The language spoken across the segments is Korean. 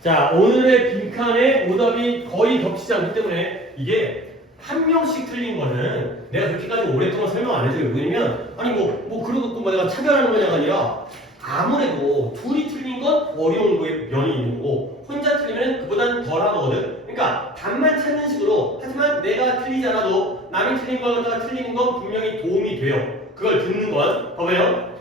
자, 오늘의 빈칸에 오답이 거의 겹치지 않기 때문에 이게 한 명씩 틀린 거는 내가 그렇게까지 오랫동안 설명 안 해줘요. 왜냐면 아니 뭐 그러고 뭐 내가 차별하는 거냐가 아니라 아무래도 둘이 틀린 건 어려운 거에 면이 있는 거고 혼자 틀리면 그보다는 덜한 거거든. 그러니까 답만 찾는 식으로 하지만 내가 틀리지 않아도 남이 틀린 걸 갖다가 틀리는 건 분명히 도움이 돼요. 그걸 듣는 건 봐봐요.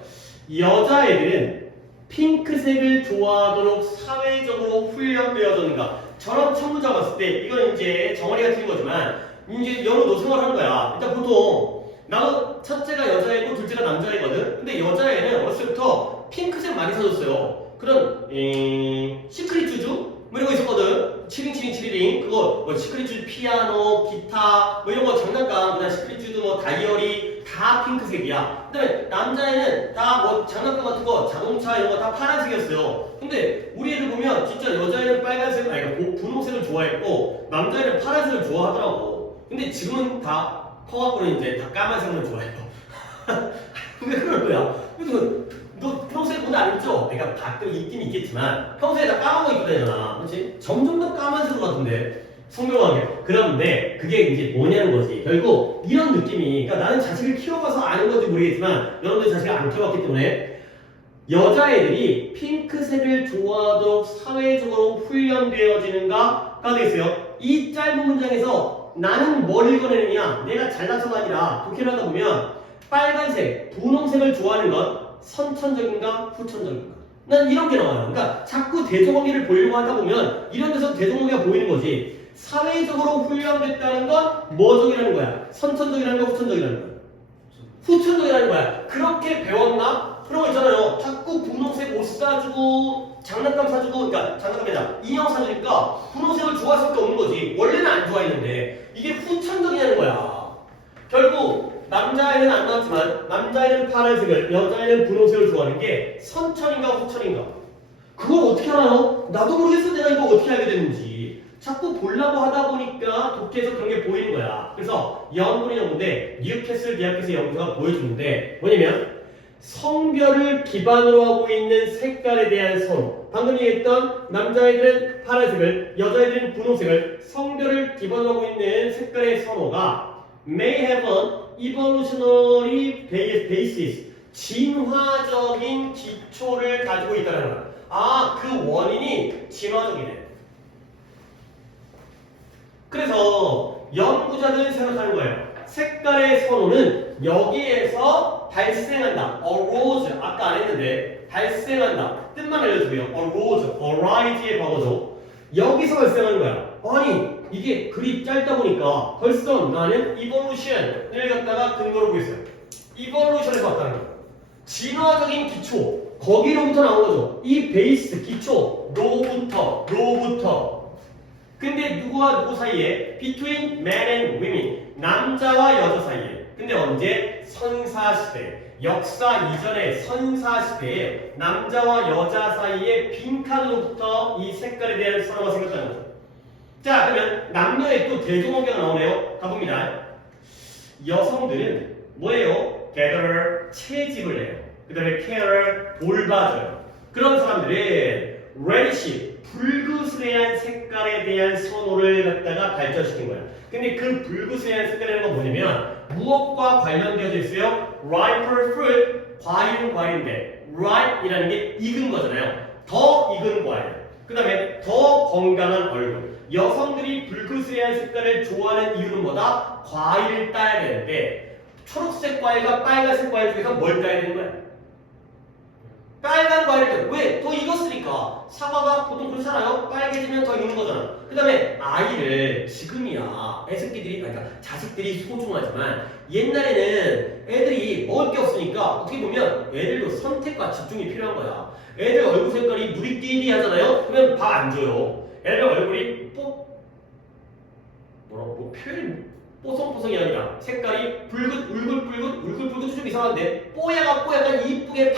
여자애들은 핑크색을 좋아하도록 사회적으로 훈련되어졌는가? 저런 청문자 봤을 때 이건 이제 정원이가 틀린 거지만 이제 영어 노생활 하는 거야. 일단 보통 나도 첫째가 여자애고 둘째가 남자애거든. 근데 여자애는 어렸을 때부터 핑크색 많이 사줬어요. 그런 시크릿 주주 뭐 이런 거 있었거든. 7링 7링 그거 뭐 시크릿 주주 피아노, 기타 뭐 이런 거 장난감 그다음 시크릿 주주 뭐 다이어리 다 핑크색이야. 그다음에 남자애는 다 뭐 장난감 같은 거 자동차 이런 거 다 파란색이었어요. 근데 우리 애들 보면 진짜 여자애는 빨간색 아니 분홍색을 좋아했고 남자애는 파란색을 좋아하더라고. 근데 지금은 다 커갖고는 이제 다 까만색을 좋아해요. 왜 그럴 거야? 그래서 너 평소에 보다 안 입죠? 내가 가끔 있긴 있겠지만 평소에 다 까만 거 입고 다니잖아. 그렇지? 점점 더 까만색으로 같은데 선명하게. 그런데 그게 이제 뭐냐는 거지. 결국 이런 느낌이 그러니까 나는 자식을 키워봐서 아는 건지 모르겠지만 여러분들 자식을 안 키워봤기 때문에 여자애들이 핑크색을 좋아하도록 사회적으로 훈련되어지는가가 되겠어요. 이 짧은 문장에서 나는 뭘 읽어내느냐 내가 잘나서가 아니라 독해를 하다 보면 빨간색, 분홍색을 좋아하는 건 선천적인가 후천적인가 난 이런 게 나와요. 그러니까 자꾸 대조관계를 보려고 하다 보면 이런 데서 대조관계가 보이는 거지. 사회적으로 훈련됐다는 건 뭐적이라는 거야? 선천적이라는 거 후천적이라는 거야? 후천적이라는 거야. 그렇게 배웠나? 그런 거 있잖아요. 자꾸 분홍색 옷 사주고 장난감 사주고 그러니까 장난감이 아니라 인형 사주니까 분홍색을 좋아할 수밖에 없는 거지. 원래는 안 좋아했는데 이게 후천적이냐는 거야. 결국 남자애는 안 나왔지만 남자애는 파란색을 여자애는 분홍색을 좋아하는 게 선천인가 후천인가? 그걸 어떻게 알아요? 나도 모르겠어. 내가 이거 어떻게 알게 됐는지. 자꾸 보려고 하다 보니까 독해에서 그런 게 보이는 거야. 그래서 연구인데 뉴캐슬 대학에서 연구가 보여주는데 뭐냐면 성별을 기반으로 하고 있는 색깔에 대한 선호. 방금 얘기했던 남자애들은 파란색을 여자애들은 분홍색을 성별을 기반으로 하고 있는 색깔의 선호가 may have an evolutionary basis 진화적인 기초를 가지고 있다는 거야. 아, 그 원인이 진화적이네. 그래서 연구자들은 생각하는 거예요. 색깔의 선호는 여기에서 발생한다. arose 아까 안 했는데 발생한다. 뜻만 알려주고요. arose, arise의 과거죠. 여기서 발생하는 거야. 아니 이게 글이 짧다 보니까 벌써 나는 evolution을 갖다가 근거로 보고 있어요. evolution에서 왔다는 거야. 진화적인 기초 거기로부터 나온 거죠. 이 베이스 기초 로부터 근데 누구와 누구 사이에? Between men and women. 남자와 여자 사이에. 근데 언제? 선사시대. 역사 이전의 선사시대에 남자와 여자 사이에 빈칸으로부터 이 색깔에 대한 선호가 생겼다는 거죠. 자, 그러면 남녀의 또 대조관계가 나오네요. 가봅니다. 여성들은 뭐예요? gather, 채집을 해요. 그 다음에 care, 돌봐줘요. 그런 사람들은 reddish, 불그스레한 색깔에 대한 선호를 갖다가 발전시킨 거야. 근데 그 불그스레한 색깔이라는 건 뭐냐면 무엇과 관련되어져 있어요? riper fruit, 과일은 과일인데 ripe이라는 게 익은 거잖아요. 더 익은 과일. 그 다음에 더 건강한 얼굴. 여성들이 불그스레한 색깔을 좋아하는 이유는 뭐다? 과일을 따야 되는데 초록색 과일과 빨간색 과일 중에서 뭘 따야 되는 거야? 빨간 과일들 왜? 더 익었으니까. 사과가 보통 그렇잖아요. 빨개지면 더 익는 거잖아. 그 다음에 아이를 지금이야 애새끼들이 그러니까 자식들이 소중하지만 옛날에는 애들이 먹을 게 없으니까 어떻게 보면 애들도 선택과 집중이 필요한 거야. 애들 얼굴 색깔이 누리끼리 하잖아요. 그러면 밥 안 줘요. 애들 얼굴이 뭐라고 표현 뽀송뽀송이 아니라 색깔이 울긋불긋 좀 이상한데 뽀야가 약간 이쁘게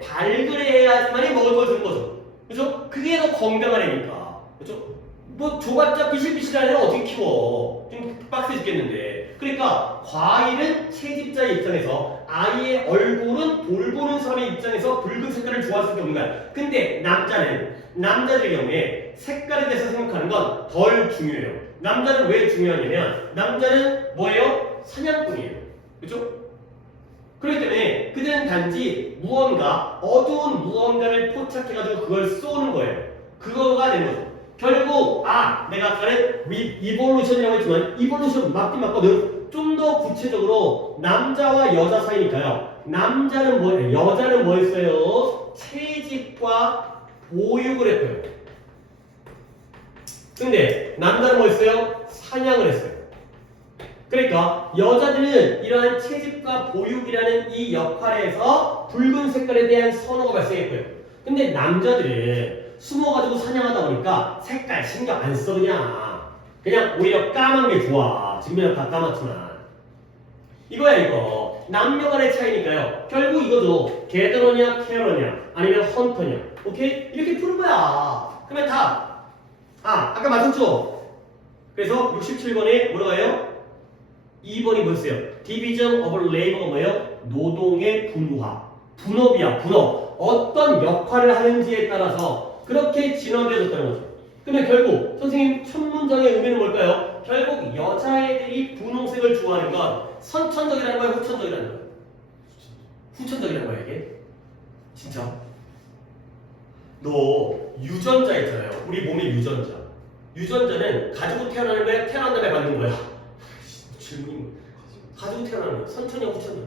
발그레해야지만이 먹을 걸 주는 거죠. 그죠? 그게 더 건강한 애니까. 그죠? 뭐 줘봤자 비실비실한 애는 어떻게 키워? 좀 빡세 죽겠는데. 그러니까 과일은 채집자의 입장에서 아이의 얼굴은 돌보는 사람의 입장에서 붉은 색깔을 좋아할 수밖에 없는 거야. 근데 남자는 남자들의 경우에 색깔에 대해서 생각하는 건 덜 중요해요. 남자는 왜 중요하냐면 남자는 뭐예요? 사냥꾼이에요. 그렇죠? 그렇기 때문에 그들은 단지 무언가 어두운 무언가를 포착해가지고 그걸 쏘는 거예요. 그거가 되는 거죠. 결국 내가 아까는 이볼루션이라고 했지만 이볼루션 맞긴 맞거든. 좀 더 구체적으로 남자와 여자 사이니까요. 남자는 뭐예요? 여자는 뭐였어요? 채집과 보육을 했어요. 근데 남자는 뭐였어요? 사냥을 했어요. 그러니까 여자들은 이러한 채집과 보육이라는 이 역할에서 붉은 색깔에 대한 선호가 발생했고요. 근데 남자들은 숨어가지고 사냥하다 보니까 색깔 신경 안 써 그냥 오히려 까만 게 좋아. 지금 그냥 다 까맣지만 이거야 이거. 남녀 간의 차이니까요. 결국 이거죠. 게더러냐 캐러냐 아니면 헌터냐. 오케이? 이렇게 푸는 거야. 그러면 아까 맞췄죠? 그래서 67번에 뭐라고 해요? 2번이 뭐였어요? Division of Labor가 뭐예요? 노동의 분화. 분업이야, 분업. 어떤 역할을 하는지에 따라서 그렇게 진화되어졌다는 거죠. 그러면 결국 선생님 첫 문장의 의미는 뭘까요? 결국 여자애들이 분홍색을 좋아하는 건 선천적이라는 거야, 후천적이라는 거야? 후천적이라는 거야, 이게? 진짜? 너 유전자 있잖아요. 우리 몸의 유전자. 유전자는 가지고 태어나는 거야? 태어난 다음에 받는 거야? 질문이 가지고 태어나는 거야. 선천이야, 후천이야?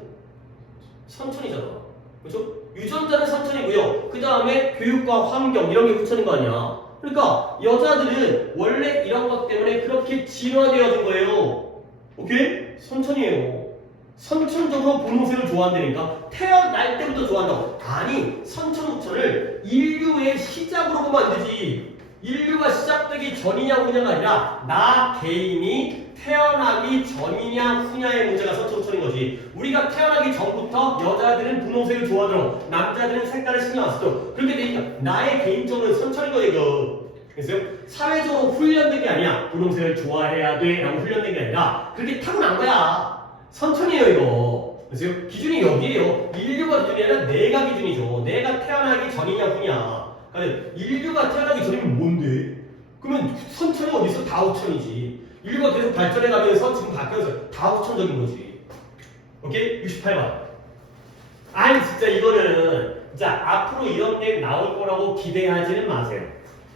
선천이잖아. 그렇죠? 유전자는 선천이고요. 그 다음에 교육과 환경 이런 게 후천인 거 아니야. 그러니까 여자들은 원래 이런 것 때문에 그렇게 진화되어진 거예요. 오케이? 선천이에요. 선천적으로 분홍색을 좋아한다니까 태어날 때부터 좋아한다고. 아니 선천 후천을 인류의 시작으로 보면 안 되지. 인류가 시작되기 전이냐 후냐가 아니라 나 개인이 태어나기 전이냐 후냐의 문제가 선천 후천인 거지. 우리가 태어나기 전부터 여자들은 분홍색을 좋아하도록 남자들은 색깔을 신경 안 쓰도록 그렇게 되니까 나의 개인적으로 선천인 거예요 이거. 그래서 사회적으로 훈련된 게 아니야. 분홍색을 좋아해야 돼 라고 훈련된 게 아니라 그렇게 타고난 거야. 선천이에요 이거. 그래서 기준이 여기에요. 인류가 기준이 아니라 내가 기준이죠. 내가 태어나기 전이냐 후냐. 그러니까 인류가 태어나기 전이면 뭔데? 그러면 선천이 어디서 다 후천이지. 인류가 계속 발전해가면서 지금 바뀌어서 다 후천적인 거지. 오케이? 68번. 아니 진짜 이거는 진짜 앞으로 이런 게 나올 거라고 기대하지는 마세요.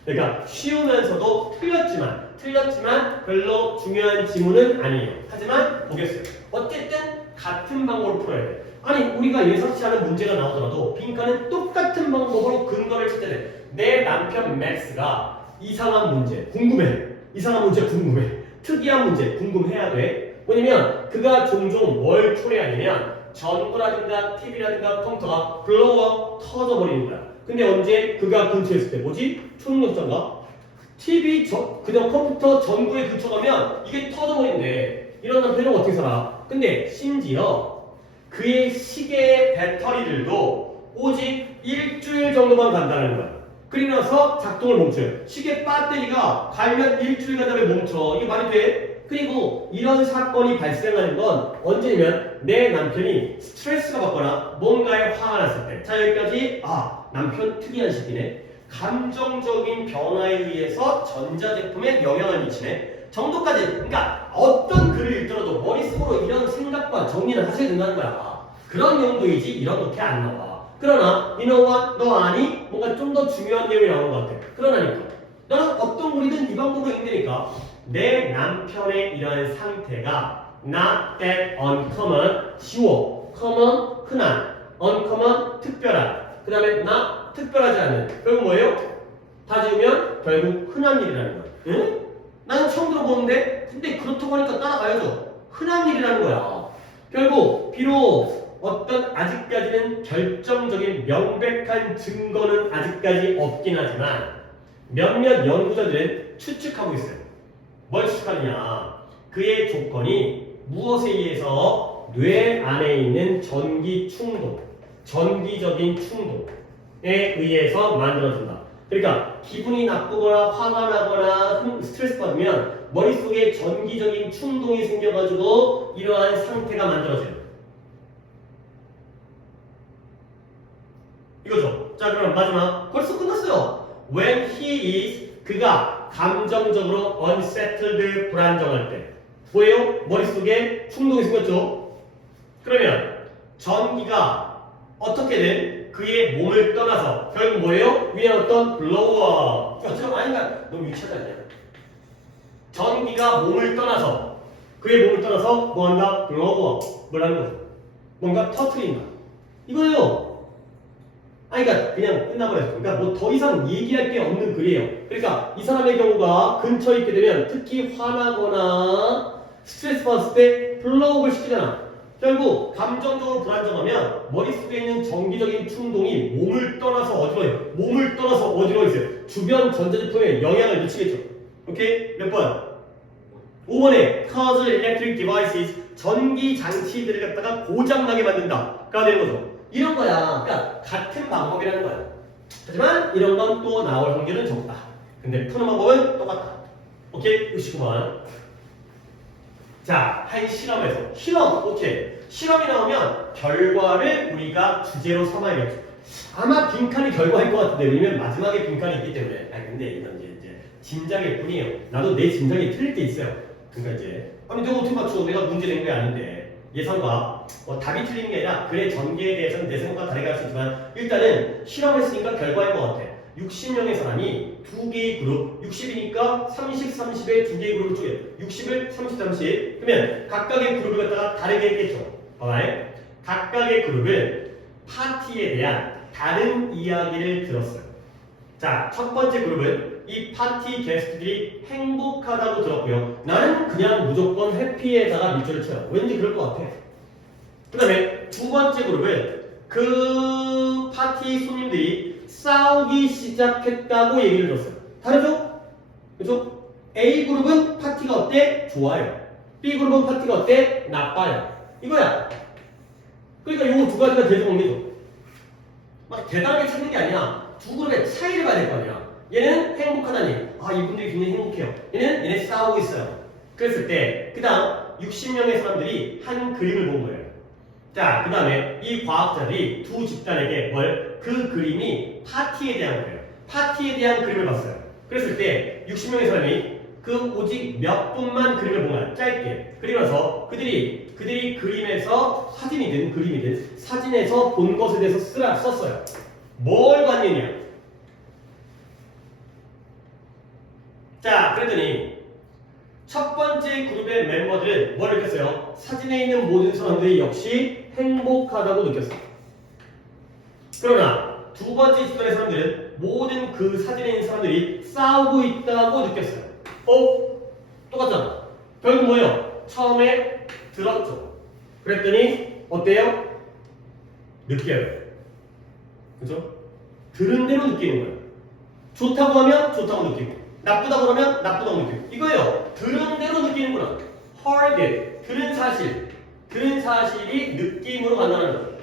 그러니까 쉬우면서도 틀렸지만 별로 중요한 지문은 아니에요. 하지만 보겠어요. 어쨌든 같은 방법으로 풀어야 돼. 아니 우리가 예상치 않은 문제가 나오더라도 빈칸은 똑같은 방법으로 근거를 찾아야 돼. 내 남편 맥스가 이상한 문제 궁금해. 이상한 문제 궁금해. 특이한 문제 궁금해야 돼. 왜냐면 그가 종종 뭘 초래하냐면 전구라든가 TV라든가 컴퓨터가 블로우업 터져버리는 거야. 근데 언제 그가 근처에 있을 때 뭐지? 초능력자인가? TV 그냥 컴퓨터 전구에 근처가면 이게 터져버린대. 이런 남편은 어떻게 살아? 근데 심지어 그의 시계의 배터리들도 오직 일주일 정도만 간다는 거야. 그리고 나서 작동을 멈춰요. 시계 배터리가 갈면 일주일 간 다음에 멈춰. 이게 말이 돼? 그리고 이런 사건이 발생하는 건 언제냐면 내 남편이 스트레스가 받거나 뭔가에 화가 났을 때. 자 여기까지 남편 특이한 시기네. 감정적인 변화에 의해서 전자제품에 영향을 미치네. 정도까지. 그러니까 어떤 글을 읽더라도 머릿속으로 이런 생각과 정리를 하셔야 된다는 거야. 그런 용도이지 이런 높게 안 나와. 그러나 you know what? 너 아니? 뭔가 좀 더 중요한 내용이 나오는 것 같아. 그러나니까 너는 어떤 글이든 이 방법으로 읽으니까 내 남편의 이러한 상태가 not that uncommon 쉬워. common 흔한. uncommon 특별한. 그 다음에 not 특별하지 않은. 결국 뭐예요? 다 지우면 결국 흔한 일이라는 거야. 응? 나는 처음 들어보는데 근데 그렇다고 하니까 따라가야죠. 흔한 일이라는 거야. 결국 비록 어떤 아직까지는 결정적인 명백한 증거는 아직까지 없긴 하지만 몇몇 연구자들은 추측하고 있어요. 뭘 추측하느냐? 그의 조건이 무엇에 의해서 뇌 안에 있는 전기 충동, 전기적인 충동에 의해서 만들어진다. 그러니까 기분이 나쁘거나 화가 나거나 스트레스 받으면 머릿속에 전기적인 충동이 생겨가지고 이러한 상태가 만들어져요. 이거죠. 자 그럼 마지막 벌써 끝났어요. when he is 그가 감정적으로 unsettled 불안정할 때 뭐예요? 머릿속에 충동이 생겼죠? 그러면 전기가 어떻게든 그의 몸을 떠나서 결국 뭐예요? 위에 어떤 blower 아니가 너무 유치하지 않냐? 전기가 몸을 떠나서 그의 몸을 떠나서 뭐한다? blower 뭐라는 거죠? 뭔가 터트린다 이거예요. 아니 그러니까 그냥 끝나버렸어. 그러니까 뭐 더 이상 얘기할 게 없는 글이에요. 그러니까 이 사람의 경우가 근처에 있게 되면 특히 화나거나 스트레스 받았을 때 블로우를 시키잖아. 결국 감정적으로 불안정하면 머릿속에 있는 정기적인 충동이 몸을 떠나서 어디로 몸을 떠나서 어디로 있어요. 주변 전자제품에 영향을 미치겠죠. 오케이? 몇 번? 5번에 cause electric devices 전기 장치들을 갖다가 고장나게 만든다가 되는 거죠. 이런 거야. 그러니까 같은 방법이라는 거야. 하지만 이런 건 또 나올 확률은 적다. 근데 푸는 방법은 똑같다. 오케이? 69번. 자, 한 실험에서 실험. 오케이. 실험이 나오면 결과를 우리가 주제로 삼아야겠죠. 아마 빈칸이 결과일 것 같은데 왜냐면 마지막에 빈칸이 있기 때문에. 아니 근데 이건 이제 짐작일 뿐이에요. 나도 내 짐작이 틀릴 때 있어요. 그러니까 이제 아니 내가 어떻게 맞춰? 내가 문제 낸 게 아닌데. 예상과 답이 틀린 게 아니라 글의 전개에 대해서는 내 생각과 다르게 할 수 있지만 일단은 실험했으니까 결과인 것 같아. 60명의 사람이 두 개의 그룹 60이니까 30, 30의 두 개의 그룹을 쪼개 60을 30, 30 그러면 각각의 그룹을 갖다가 다르게 했겠죠. 봐봐요. 각각의 그룹은 파티에 대한 다른 이야기를 들었어요. 자, 첫 번째 그룹은 이 파티 게스트들이 행복하다고 들었고요. 나는 그냥 무조건 해피에다가 밑줄을 쳐요. 왠지 그럴 것 같아. 그 다음에 두 번째 그룹은 그 파티 손님들이 싸우기 시작했다고 얘기를 들었어요. 다르죠? 그죠? A그룹은 파티가 어때? 좋아요. B그룹은 파티가 어때? 나빠요. 이거야. 그러니까 요거 두 가지가 대조 관계죠. 막 대단하게 찾는 게 아니야. 두 그룹의 차이를 봐야 될 거 아니야. 얘는 행복하다니. 아, 이분들이 굉장히 행복해요. 얘네 싸우고 있어요. 그랬을 때, 그 다음 60명의 사람들이 한 그림을 본 거예요. 자, 그 다음에 이 과학자들이 두 집단에게 그 그림이 파티에 대한 거예요. 파티에 대한 그림을 봤어요. 그랬을 때 60명의 사람이 그 오직 몇 분만 그림을 본 거야. 짧게. 그리면서 그들이 그림에서 사진이든 그림이든 사진에서 본 것에 대해서 썼어요. 뭘 봤느냐? 자, 그랬더니 첫 번째 그룹의 멤버들은 뭘 느꼈어요? 사진에 있는 모든 사람들이 역시 행복하다고 느꼈어요. 그러나 두 번째 집단의 사람들은 모든 그 사진에 있는 사람들이 싸우고 있다고 느꼈어요. 똑같잖아. 결국 뭐예요? 처음에 들었죠. 그랬더니 어때요? 느껴요. 그죠? 들은 대로 느끼는 거예요. 좋다고 하면 좋다고 느끼고 나쁘다고 하면 나쁘다고 느끼고 이거예요. 들은 대로 느끼는구나. heard, 들은 사실이 느낌으로 간다는 거죠.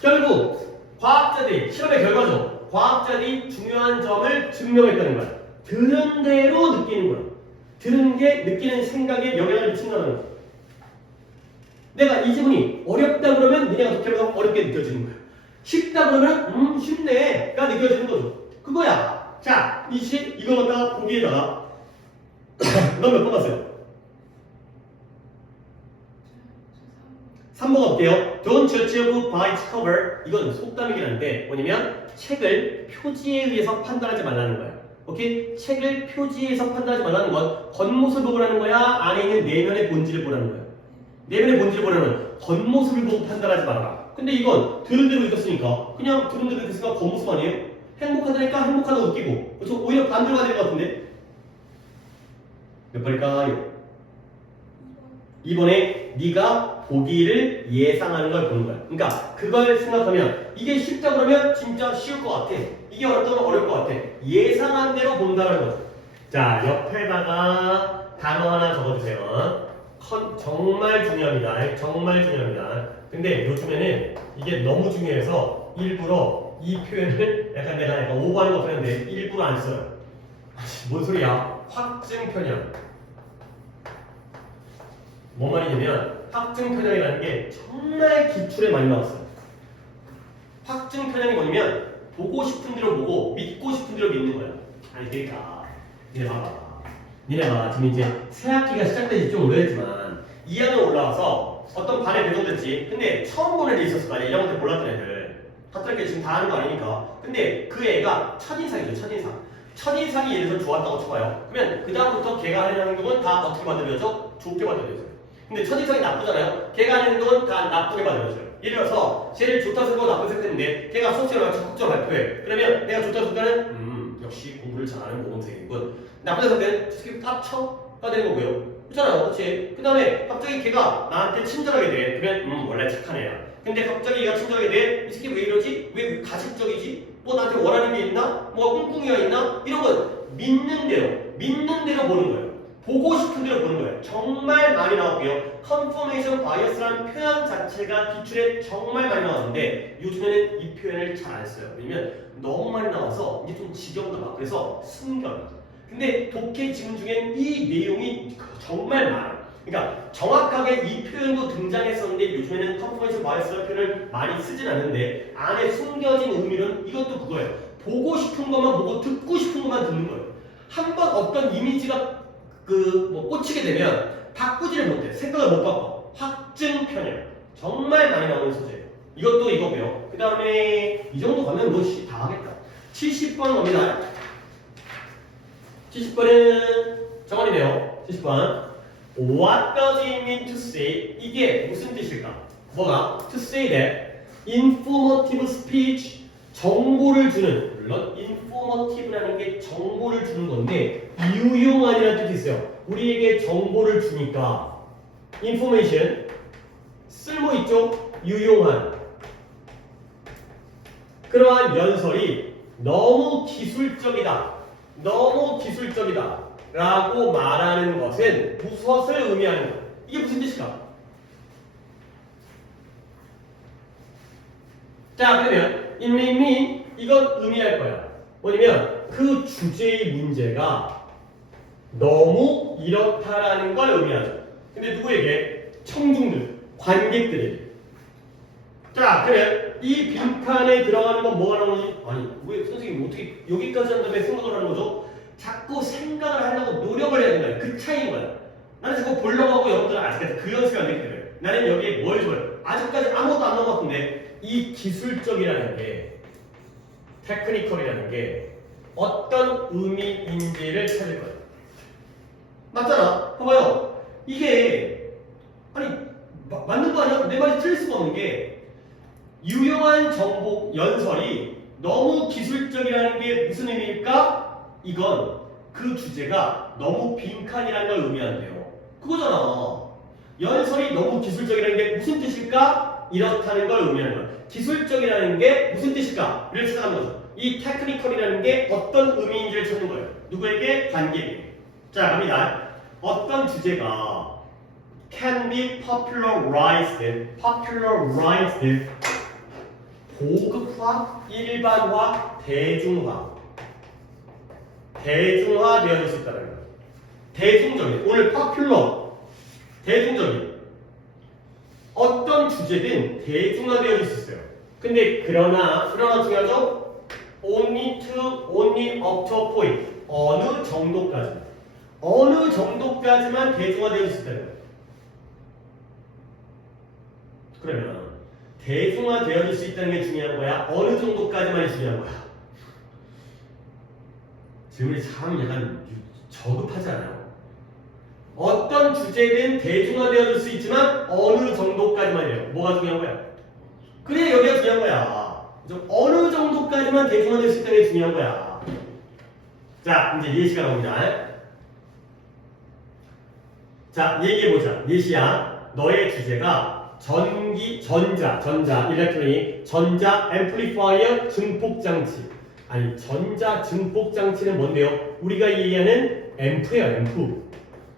결국 과학자들이 실험의 결과죠. 과학자들이 중요한 점을 증명했다는 거야. 들은 대로 느끼는구나. 들은 게 느끼는 생각에 영향을 미친다는 거야. 내가 이 지문이 어렵다 그러면 니네가 독해보다 어렵게 느껴지는 거야. 쉽다 그러면 쉽네가 느껴지는 거죠. 그거야. 자, 이거 갖다가 보기에다가 넌 몇 번 봤어요? 3번 가볼게요. Don't judge a book by its cover. 이건 속담이긴 한데 뭐냐면 책을 표지에 의해서 판단하지 말라는 거야. 오케이? 책을 표지에 의해서 판단하지 말라는 건 겉모습을 보라는 거야? 안에 있는 내면의 본질을 보라는 거야? 내면의 본질을 보려면 겉모습을 보고 판단하지 말아라. 근데 이건 들은 대로 느꼈으니까 그냥 들은 대로 느꼈으니까 겉모습 아니에요? 행복하다니까 행복하다고 느끼고 그래서 오히려 반대가 될 것 같은데 몇 번일까요? 2번에 네가 보기를 예상하는 걸 보는 거야. 그러니까 그걸 생각하면 이게 쉽다 그러면 진짜 쉬울 것 같아. 이게 어렵다면 어려울 것 같아. 예상한 대로 본다는 거죠. 자, 옆에다가 단어 하나 적어주세요. 정말 중요합니다. 정말 중요합니다. 근데 요즘에는 이게 너무 중요해서 일부러 이 표현을 내가 오버하는 거 표현인데 일부러 안 써요. 뭔 소리야? 확증 편향. 뭔 말이냐면 확증 편향이라는 게 정말 기출에 많이 나왔어요. 확증 편향이 뭐냐면 보고 싶은 대로 보고 믿고 싶은 대로 믿는 거야. 아니 그러니까 니네 봐봐. 지금 이제 새 학기가 시작된 지 좀 오래됐지만 2학년 올라와서 어떤 반에 배정됐지. 근데 처음 보는 애들 있었을 거 아니야. 1학년 때 몰랐던 애들. 다들 지금 다 아는 거 아니니까. 근데 그 애가 첫인상이죠. 첫인상. 첫인상이 예를 들어 좋았다고 쳐봐요. 그러면 그 다음부터 걔가 하는 행동은 다 어떻게 받아들여져? 좋게 받아들여져요. 근데 첫인상이 나쁘잖아요. 걔가 하는 행동은 다 나쁘게 받아들여져요. 예를 들어서 쟤를 좋다 생각하고 나쁘게 생각했는데 걔가 수업시간에 적극적으로 발표해. 그러면 내가 좋다 생각하는 역시 공부를 잘하는 모범생이군. 나쁘다 생각하는 스킵 탑쳐가 되는 거고요. 그렇잖아요. 그렇지? 그 다음에 갑자기 걔가 나한테 친절하게 돼. 그러면 원래 착한 애야. 근데 갑자기 얘가 친절하게 돼. 이 새끼 왜 이러지? 왜 가식적이지? 뭐 나한테 원하는 게 있나? 뭐가 꿍꿍이가 있나? 이런 건 믿는 대로 보는 거예요. 보고 싶은 대로 보는 거예요. 정말 많이 나왔고요. confirmation bias라는 표현 자체가 기출에 정말 많이 나왔는데 요즘에는 이 표현을 잘 안 써요. 왜냐면 너무 많이 나와서 이제 좀 지겨운다 막 그래서 숨겨요. 근데 독해 지문 중엔 이 내용이 정말 많아요. 그러니까 정확하게 이 표현도 등장했었는데 요즘에는 confirmation bias라는 표현을 많이 쓰진 않는데 안에 숨겨진 의미는 이것도 그거예요. 보고 싶은 것만 보고 듣고 싶은 것만 듣는 거예요. 한번 어떤 이미지가 뭐 꽂히게 되면 바꾸지를 못해. 생각을 못 바꿔. 확증 편향. 정말 많이 나오는 소재예요. 이것도 이거고요. 그 다음에 이 정도 가면 뭐 다 하겠다. 70번 갑니다. 70번은 정원이네요. 70번. What does it mean to say? 이게 무슨 뜻일까? 뭐가? To say that informative speech 정보를 주는 물론 informative라는 게 정보를 주는 건데 유용한이라는 뜻이 있어요. 우리에게 정보를 주니까 information 쓸모 있죠? 유용한 그러한 연설이 너무 기술적이다 라고 말하는 것은 무엇을 의미하는 거예요? 이게 무슨 뜻일까? 자 그러면 it may mean 이건 의미할 거야. 뭐냐면 그 주제의 문제가 너무 이렇다라는 걸 의미하죠. 근데 누구에게? 청중들, 관객들에게. 자 그러면 이 빈칸에 들어가는 건 뭐가 나오는 거지? 아니 왜 선생님 어떻게 여기까지 한 다음에 생각을 하는 거죠? 자꾸 생각을 하려고 노력을 해야 되는 거야. 그 차이인 거야. 나는 저거 보려고 하고 여러분들은 아직까지 그 연습이 안 되기 때문에 나는 여기에 뭘 줘요? 아직까지 아무것도 안 나온 것 같은데 이 기술적이라는 게 테크니컬이라는 게 어떤 의미인지를 찾을 거예요. 맞잖아. 봐봐요. 이게 아니 맞는 거 아니야? 내 말이 틀릴 수가 없는 게 유용한 정보 연설이 너무 기술적이라는 게 무슨 의미일까? 이건 그 주제가 너무 빈칸이라는 걸 의미한대요. 그거잖아. 연설이 너무 기술적이라는 게 무슨 뜻일까? 이렇다는 걸 의미하는 거야. 기술적이라는 게 무슨 뜻일까? 를 찾아가는 거죠. 이 테크니컬이라는 게 어떤 의미인지를 찾는 거예요. 누구에게? 관객에게. 자, 갑니다. 어떤 주제가 can be popularized 보급화, 일반화, 대중화되어질 수 있다는 거예요. 대중적인, 오늘 popular, 대중적인 어떤 주제든 대중화되어질 수 있어요. 근데 그러나 중요하죠? only up to a point. 어느 정도까지만 대중화되어질 수 있다는 거예요. 그러면 대중화되어질 수 있다는 게 중요한 거야? 어느 정도까지만이 중요한 거야? 질문이 참 약간 저급하지 않아요? 어떤 주제든 대중화되어질 수 있지만 어느 정도까지만이에요. 뭐가 중요한 거야? 그래 여기가 중요한 거야. 어느 정도까지만 대중화될 수 있다는 게 중요한 거야. 자 이제 예시가 나옵니다. 자 얘기해보자. 예시야. 너의 주제가 전자, 일렉트로닉, 전자 앰플리파이어 증폭장치. 아니 전자 증폭장치는 뭔데요? 우리가 얘기하는 앰프예요. 앰프.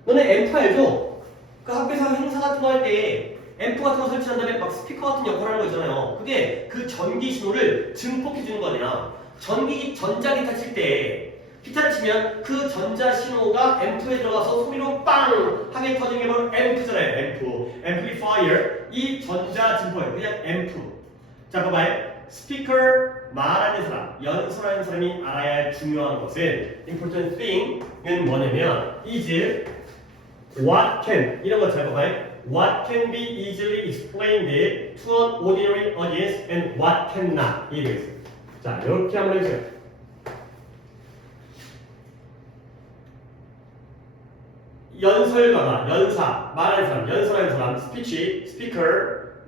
너네 앰프 알죠? 그 학교에서 행사 같은 거 할 때 앰프 같은 거 설치한 다음에 막 스피커 같은 역할을 하는 거 있잖아요. 그게 그 전기 신호를 증폭해 주는 거 아니야. 전자기타 칠 때 기타를 치면 그 전자 신호가 앰프에 들어가서 소리로 빵 하게 터지는 게 바로 앰프잖아요. 앰플리파이어. 이 전자 증폭이에요. 그냥 앰프. 자 봐봐요. 스피커 말하는 사람, 연설하는 사람이 알아야 할 중요한 것은 important thing은 뭐냐면 is what can 이런 거 잘 봐봐요. What can be easily explained to an ordinary audience and what cannot 이 되겠어요. 자 이렇게 한번 해주세요. 연설가가 연사 말하는 사람, 연설하는 사람, 스피치, 스피커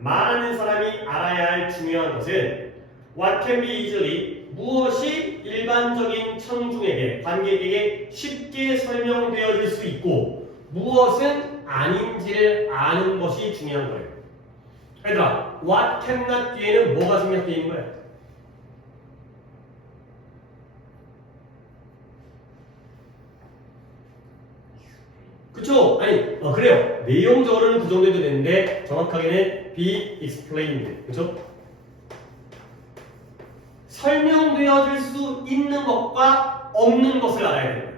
말하는 사람이 알아야 할 중요한 것은 what can be easily 무엇이 일반적인 청중에게 관객에게 쉽게 설명되어질 수 있고 무엇은 아닌지를 아는 것이 중요한 거예요. 얘들아, what cannot 뒤에는 뭐가 생략되어 있는 거야? 그쵸? 아니, 그래요. 내용적으로는 그 정도 해도 되는데 정확하게는 be explained. 그쵸? 설명되어질 수 있는 것과 없는 것을 알아야 되는 거예요.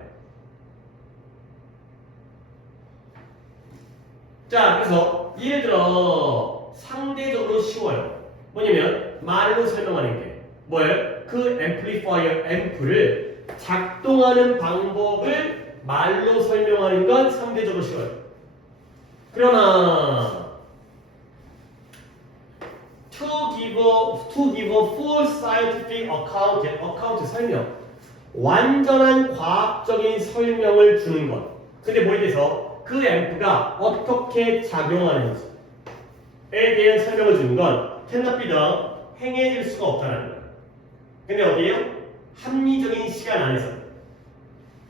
자, 그래서 예를 들어 상대적으로 쉬워요. 뭐냐면 말로 설명하는 게 뭐예요? 그 앰플리파이어 앰프를 작동하는 방법을 말로 설명하는 건 상대적으로 쉬워요. 그러나 to give a full scientific account 설명 완전한 과학적인 설명을 주는 것. 근데 뭐에 대해서 그 앰프가 어떻게 작용하는지에 대한 설명을 주는 건 cannot be done 행해질 수가 없다는 거예요. 근데 어디에요? 합리적인 시간 안에서.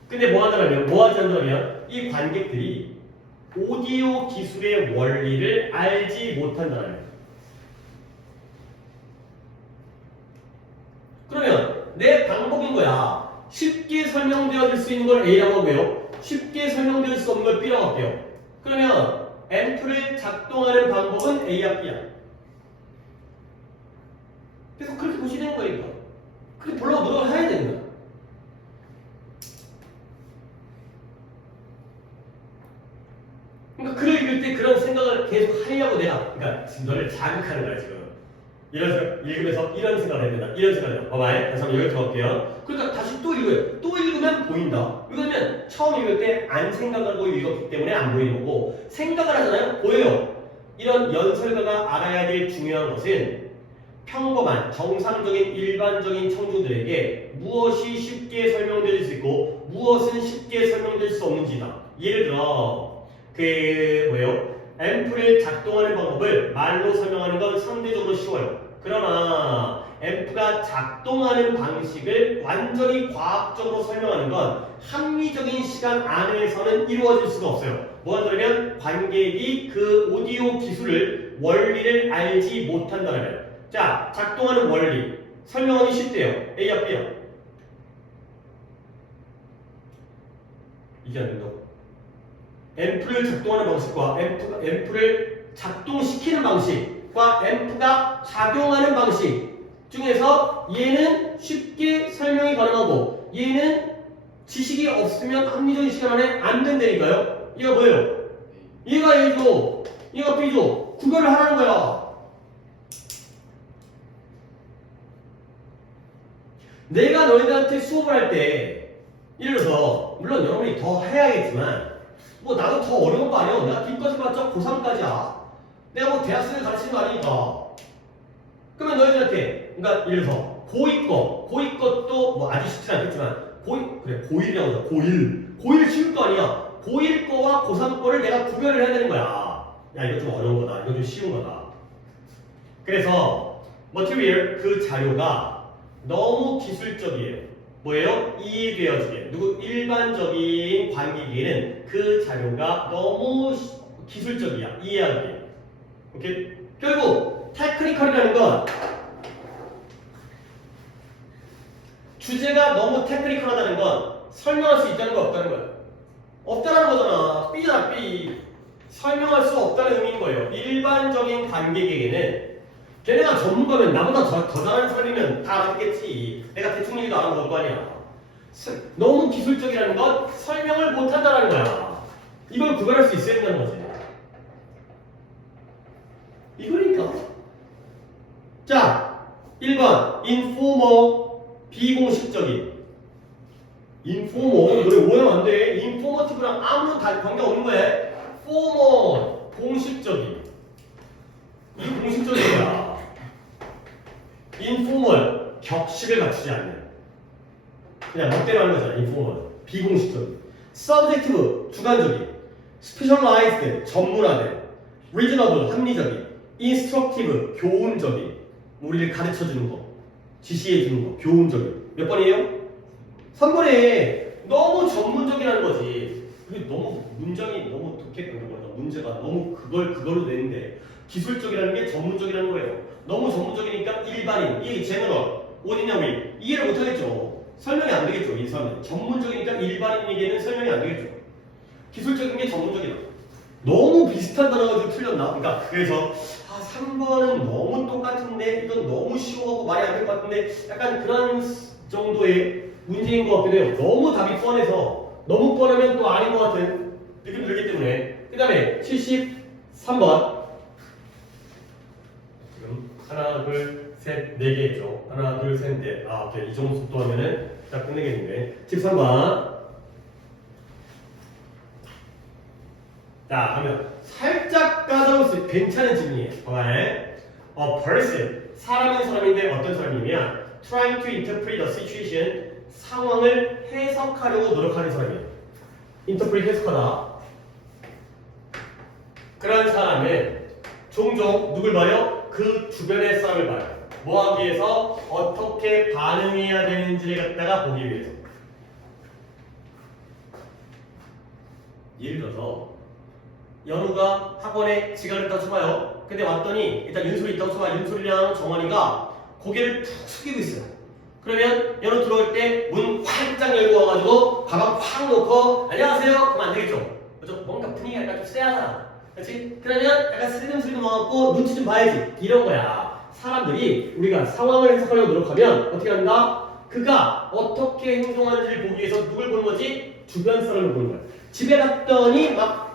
근데 뭐 하지 않다면 이 관객들이 오디오 기술의 원리를 알지 못한다는 거예요. 그러면 내 방법인 거야. 쉽게 설명되어질 수 있는 걸 A라고 하고요. 쉽게 설명될 수 없는 걸 B라고 할게요. 그러면 앰프를 작동하는 방법은 A야 B야. 그래서 그렇게 보시는 거니까. 그렇게 보려고 노력을 해야 되는 거야. 그러니까 글을 읽을 때 그런 생각을 계속 하려고 내가 그러니까 지금 너를 자극하는 거야 지금. 이런 읽으면서 이런 생각을 해야 된다. 이런 생각을 해야 봐봐요. 다시 한번 여기 들어갈게요. 그러니까 다시 또 읽어요. 또 읽으면 보인다. 읽으면 처음 읽을 때 안 생각하고 읽었기 때문에 안 보이는 거고 생각을 하잖아요. 보여요. 이런 연설가가 알아야 될 중요한 것은 평범한 정상적인 일반적인 청중들에게 무엇이 쉽게 설명될 수 있고 무엇은 쉽게 설명될 수 없는지다. 예를 들어 앰프를 작동하는 방법을 말로 설명하는 건 상대적으로 쉬워요. 그러나 앰프가 작동하는 방식을 완전히 과학적으로 설명하는 건 합리적인 시간 안에서는 이루어질 수가 없어요. 뭐하냐면 관객이 그 오디오 기술을 원리를 알지 못한다는 거예요. 자, 작동하는 원리 설명하기 쉽대요. A야 B야? 이게 안 된다고? 앰프를 작동하는 방식과 앰프를 작동시키는 방식과 앰프가 작용하는 방식 중에서 얘는 쉽게 설명이 가능하고 얘는 지식이 없으면 합리적인 시간 안에 안 된다니까요. 얘가 뭐예요? 얘가 A죠. 얘가 B죠. 구별을 하라는 거야. 내가 너희들한테 수업을 할 때 예를 들어서 물론 여러분이 더 해야겠지만 뭐 나도 더 어려운 거 아니야. 내가 뒤까지 봤자 고3까지야. 내가 뭐 대학생을 가르치는 거 아니니까. 그러면 너희들한테 그러니까 예를 들어서 고2 것도 뭐 아주 쉽지 않겠지만 고1이라고 하자. 고1 쉬울 거 아니야. 고1 거와 고3 거를 내가 구별을 해야 되는 거야. 야 이거 좀 어려운 거다. 이거 좀 쉬운 거다. 그래서 머티리얼 그 자료가 너무 기술적이에요. 뭐예요? 이해되어지게. 일반적인 관객에게는 그 자료가 너무 기술적이야. 이해하기. 오케이? 결국 테크니컬이라는 건 주제가 너무 테크니컬하다는 건 설명할 수 있다는 거 없다는 거야. 없다는 거잖아. B잖아 B. 설명할 수 없다는 의미인 거예요. 일반적인 관객에게는 걔네가 전문가면 나보다 더 잘하는 사람이면 다 알아듣겠지. 내가 대충 얘기도 알아먹을 거 아니야. 너무 기술적이라는 건 설명을 못한다는 거야. 이걸 구별할 수 있어야 된다는 거지. 이거니까. 자, 1번 informal 비공식적인 informal 노래 오해하면 안 돼. informative랑 아무런 관계 없는 거야. formal 공식적인 이 공식적인 거야. informal 격식을 갖추지 않는 그냥 멋대로 하는 거잖아. informal 비공식적인 subjective 주관적인 specialized 전문화된 reasonable 합리적인 instructive 교훈적인 우리를 가르쳐주는 거 지시해주는 거 교훈적인 몇 번이에요? 3번에 너무 전문적이라는 거지. 그게 너무 문장이 너무 독특한 거야. 문제가 너무 그걸로 내는데 기술적이라는 게 전문적이라는 거예요. 너무 전문적이니까 일반인, 이게 제너럴, 오디너리 이해를 못하겠죠. 설명이 안 되겠죠. 이 사람은 전문적이니까 일반인에게는 설명이 안 되겠죠. 기술적인 게 전문적이다. 너무 비슷한 단어가 좀 틀렸나? 그러니까 그래서 3번은 너무 똑같은데 이건 너무 쉬워하고 말이 안 될 것 같은데 약간 그런 정도의 문제인 것 같기도 해요. 너무 답이 뻔해서 너무 뻔하면 또 아닌 것 같은 느낌이 들기 때문에 그 다음에 73번 지금 하나 둘셋 4개 했죠. 하나 둘 셋 넷. 오케이. 이 정도 속도 하면은 딱 끝내겠는데 13번 자 그러면 살짝 까다로울 수 괜찮은 질문이에요. 봐봐요. A person 사람은 사람인데 어떤 사람이냐 trying to interpret the situation 상황을 해석하려고 노력하는 사람이에요. interpret 해석하다. 그런 사람은 종종 누굴 봐요? 그 주변의 사람을 봐요. 뭐 하기 위해서? 어떻게 반응해야 되는지를 갖다가 보기 위해서. 예를 들어서 연우가 학원에 지각을 했다고 쳐봐요. 근데 왔더니 일단 윤솔이 있다고 쳐봐. 윤솔이랑 정환이가 고개를 푹 숙이고 있어요. 그러면 연우 들어올 때 문 활짝 열고 와가지고 가방 팍 놓고 안녕하세요 그러면 안 되겠죠. 그렇죠? 뭔가 분위기가 약간 좀 쎄하잖아. 그렇지? 그러면 약간 슬금슬금 와갖고 눈치 좀 봐야지. 이런 거야. 사람들이 우리가 상황을 해석하려고 노력하면 어떻게 한다? 그가 어떻게 행동하는지를 보기 위해서 누굴 보는 거지? 주변 사람을 보는 거야. 집에 갔더니 막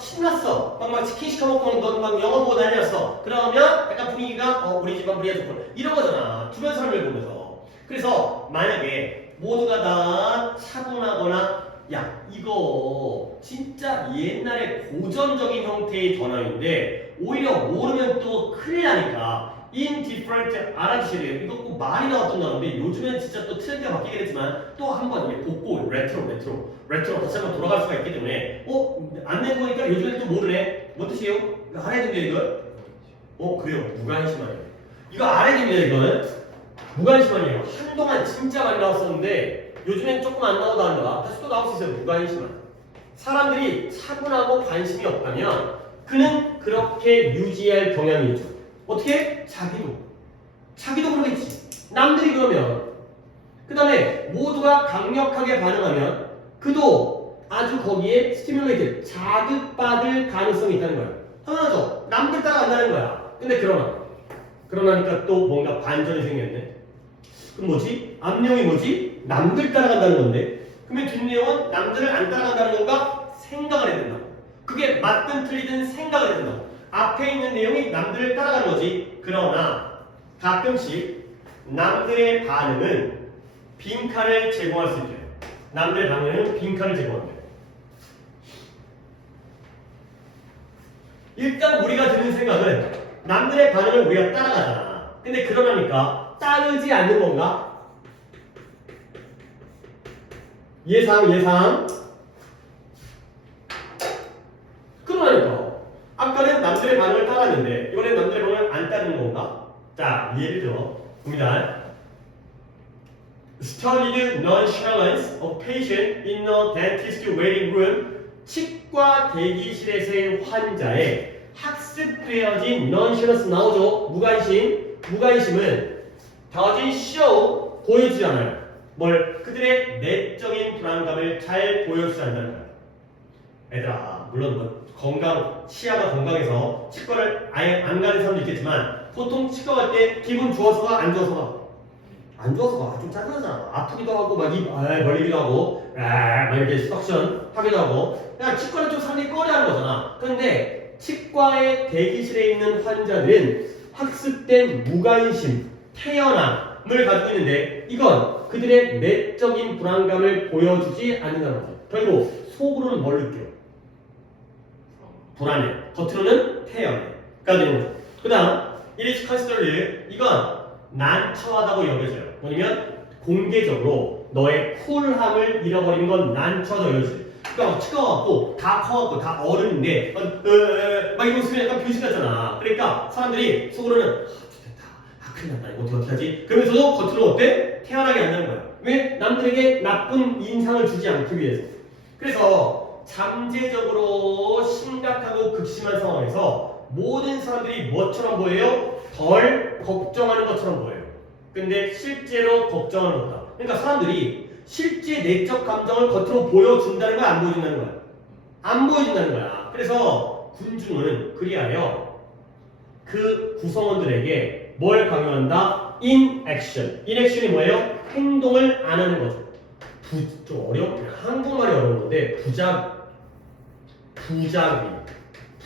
신났어. 막 치킨 시켜 먹고 넌 막 영화 보고 다녔어. 그러면 약간 분위기가 우리 집안 우리가 좋고 이런 거잖아. 주변 사람을 보면서. 그래서 만약에 모두가 다 차분하거나 야 이거 진짜 옛날에 고전적인 형태의 전화인데 오히려 모르면 또 큰일 나니까 indifferent 알아주셔야 돼요. 이거 꼭 많이 나왔던 단어인데 요즘엔 진짜 또 트렌드가 바뀌긴 했지만 또 한 번 이게 복고 레트로 다시 한번 돌아갈 수가 있기 때문에 안 내고 보니까 요즘엔 또 모르네. 뭔 뜻이에요? 이거 알아야 됩니다 이거. 그래요. 무관심하네요. 이거 알아야 됩니다 이거는. 무관심하네요. 한동안 진짜 많이 나왔었는데 요즘엔 조금 안 나오다 한다. 다시 또 나올 수 있어요. 무관심한. 사람들이 차분하고 관심이 없다면 그는 그렇게 유지할 경향이 있죠. 어떻게? 자기도 그러겠지. 남들이 그러면. 그 다음에 모두가 강력하게 반응하면 그도 아주 거기에 스티뮬레이트 자극받을 가능성이 있다는 거야. 당연하죠. 남들 따라간다는 거야. 근데 그러나니까 또 뭔가 반전이 생겼네. 그럼 뭐지? 앞내용이 뭐지? 남들 따라간다는 건데 그러면 뒷내용은 남들을 안 따라간다는 건가? 생각을 해야 된다. 그게 맞든 틀리든 생각을 해야 된다. 앞에 있는 내용이 남들을 따라가는 거지. 그러나 가끔씩 남들의 반응은 빈칸을 제공할 수 있대요. 남들의 반응은 빈칸을 제공한대요. 일단 우리가 드는 생각은 남들의 반응을 우리가 따라가잖아. 근데 그러니까 따르지 않는 건가? 예상. 그러니까 아까는 남들의 반응을 따랐는데 이번엔 남들의 반응을 안 따르는 건가? 자, 예를 들어 봅니다. Studied nonchalance of patient in a dentist waiting room. 치과 대기실에서의 환자의 학습되어진 nonchalance 나오죠. 무관심은 doesn't show 보여주지 않아요. 그들의 내적인 불안감을 잘 보여주지 않는다는 거예요. 얘들아, 물론 치아가 건강해서 치과를 아예 안 가는 사람도 있겠지만 보통 치과 갈 때 기분 좋아서가 안 좋아서가 안 좋아서가 좀 짜증나잖아. 아프기도 하고 막 입 벌리기도 하고 막 이렇게 석션 하기도 하고 그냥 치과는 좀 사람들이 꺼려하는 거잖아. 그런데 치과의 대기실에 있는 환자들은 학습된 무관심 태연함을 가지고 있는데 이건 그들의 내적인 불안감을 보여주지 않는다는 거죠. 결국 속으로는 뭘 느껴요? 불안해. 겉으로는 태연해. 가 되는 거죠. 그 다음 it is considered 이건 난처하다고 여겨져요. 뭐냐면 공개적으로 너의 쿨함을 잃어버리는 건 난처하다고 여겨져요. 그러니까 막 치과갖고 다 커갖고 다 어른인데 막 이거 있으면 약간 병신 같잖아. 그러니까 사람들이 속으로는 좋겠다. 큰일 났다. 이거 어떻게 하지? 그러면서도 겉으로 어때? 태연하게 한다는 거야. 왜? 남들에게 나쁜 인상을 주지 않기 위해서. 그래서 잠재적으로 심각하고 극심한 상황에서 모든 사람들이 뭐처럼 보여요? 덜 걱정하는 것처럼 보여요. 근데 실제로 걱정하는 것보다. 그러니까 사람들이 실제 내적 감정을 겉으로 보여준다는 거야? 안 보여준다는 거야? 안 보여준다는 거야. 그래서 군중은 그리하여 그 구성원들에게 뭘 강요한다? inaction. inaction이 뭐예요? 행동을 안 하는 거죠. 좀 어려워. 한국말이 어려운 건데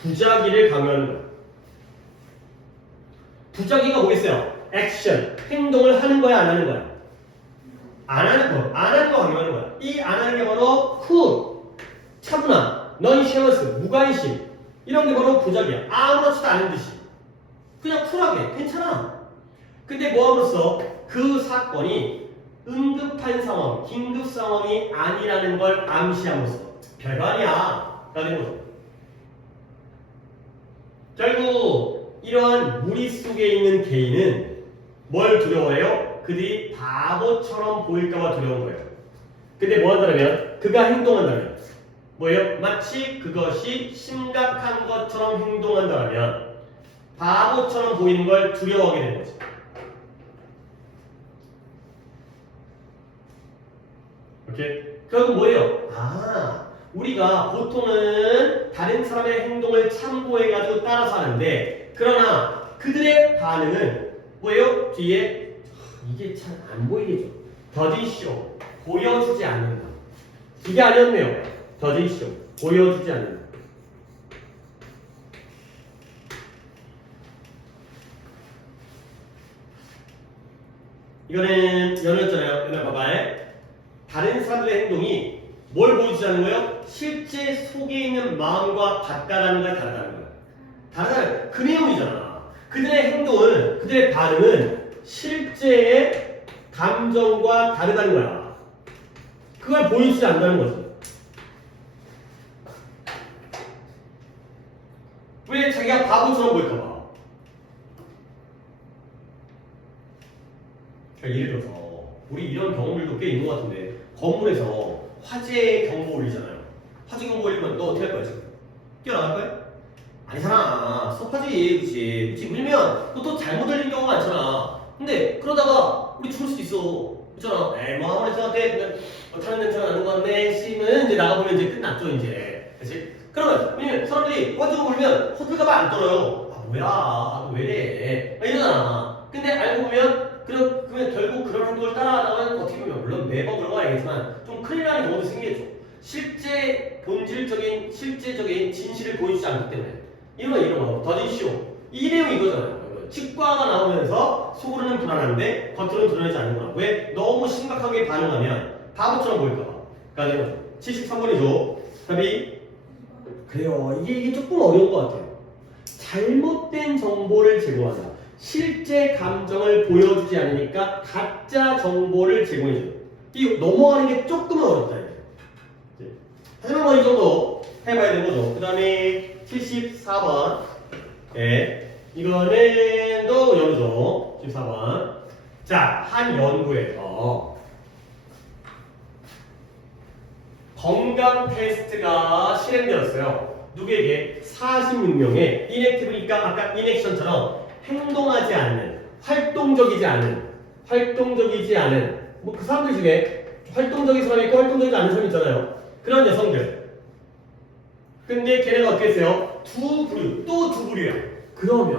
부작위를 강요하는 거예요. 부작위가 뭐겠어요? 액션, 행동을 하는 거야, 안 하는 거야? 안 하는 거 강요하는 거야. 이 안 하는 게 바로 차분함, nonchalant, 무관심 이런 게 바로 부작위야. 아무렇지도 않은 듯이 그냥 쿨하게 괜찮아. 근데 뭐함으로써 그 사건이 응급한 상황, 긴급 상황이 아니라는 걸 암시함으로써 별거 아니야 라는 거죠. 결국 이러한 무리 속에 있는 개인은 뭘 두려워해요? 그들이 바보처럼 보일까봐 두려운 거예요. 근데 뭐 한다면 그가 행동한다면 뭐예요? 마치 그것이 심각한 것처럼 행동한다면 바보처럼 보이는 걸 두려워하게 되는 거죠. 오케이? 결국 뭐예요? 우리가 보통은 다른 사람의 행동을 참고해가지고 따라서 하는데 그러나 그들의 반응은 뭐예요? 뒤에 이게 참 안 보이겠죠. 더디쇼 보여주지 않는다. 이게 아니었네요. 더디쇼 보여주지 않는다. 이거는 연어였잖아요. 연어 봐봐요. 다른 사람들의 행동이 뭘 보여주지 않는 거예요? 실제 속에 있는 마음과 같다라는 걸 다르다는 거예요. 다르다는 그 내용이잖아. 그들의 행동은, 그들의 반응은 실제의 감정과 다르다는 거야. 그걸 보여주지 않는다는 거지. 왜? 자기가 바보처럼 보일까봐. 예를 들어서 우리 이런 경험들도 꽤 있는 것 같은데 건물에서 화재 경보 울리잖아요. 화재 경보 울리면 너 어떻게 할 거야 지금? 뛰어나갈 거야? 아니잖아. 섭하지. 그치 울리면 또 잘못 들린 경우가 많잖아. 근데 그러다가 우리 죽을 수도 있어. 그렇잖아. 에이 뭐 아무리 생각해 타는 냄새가 나는 거 같네 씨는 이제 나가보면 이제 끝났죠 이제. 그치? 그러면 왜냐면 사람들이 화재 경보 울리면 호텔 가면 안 떨어요. 뭐야 너 왜래 이러잖아. 근데 알고 보면 그러면 결국 그런 행동을 따라가다가 어떻게 보면 물론 매번 그런 건 아니겠지만 좀 큰일 나는 경우도 생기겠죠. 실제적인 진실을 보여주지 않기 때문에 이런 거 더디쇼 이 내용이 이거잖아요. 치과가 나오면서 속으로는 불안한데 겉으로는 드러내지 않는 거야. 왜? 너무 심각하게 반응하면 바보처럼 보일까봐. 그러니까 73번이죠. 답이 그래요. 이게 조금 어려운 것 같아요. 잘못된 정보를 제공하자. 실제 감정을 보여주지 않으니까 가짜 정보를 제공해줘요. 이 넘어가는 게 조금 어렵다. 이제. 하지만 뭐 이 정도 해봐야 되는 거죠. 그 다음에 74번. 네. 이거는 또 연구죠. 14번. 자, 한 연구에서 건강 테스트가 실행되었어요. 누구에게? 46명의 인액티브니까 아까 인액션처럼 행동하지 않는, 활동적이지 않은 뭐 그 사람들 중에 활동적인 사람이 있고 활동적이지 않은 사람이 있잖아요. 그런 여성들. 근데 걔네가 어떻게 했어요? 또 두 부류야. 그러면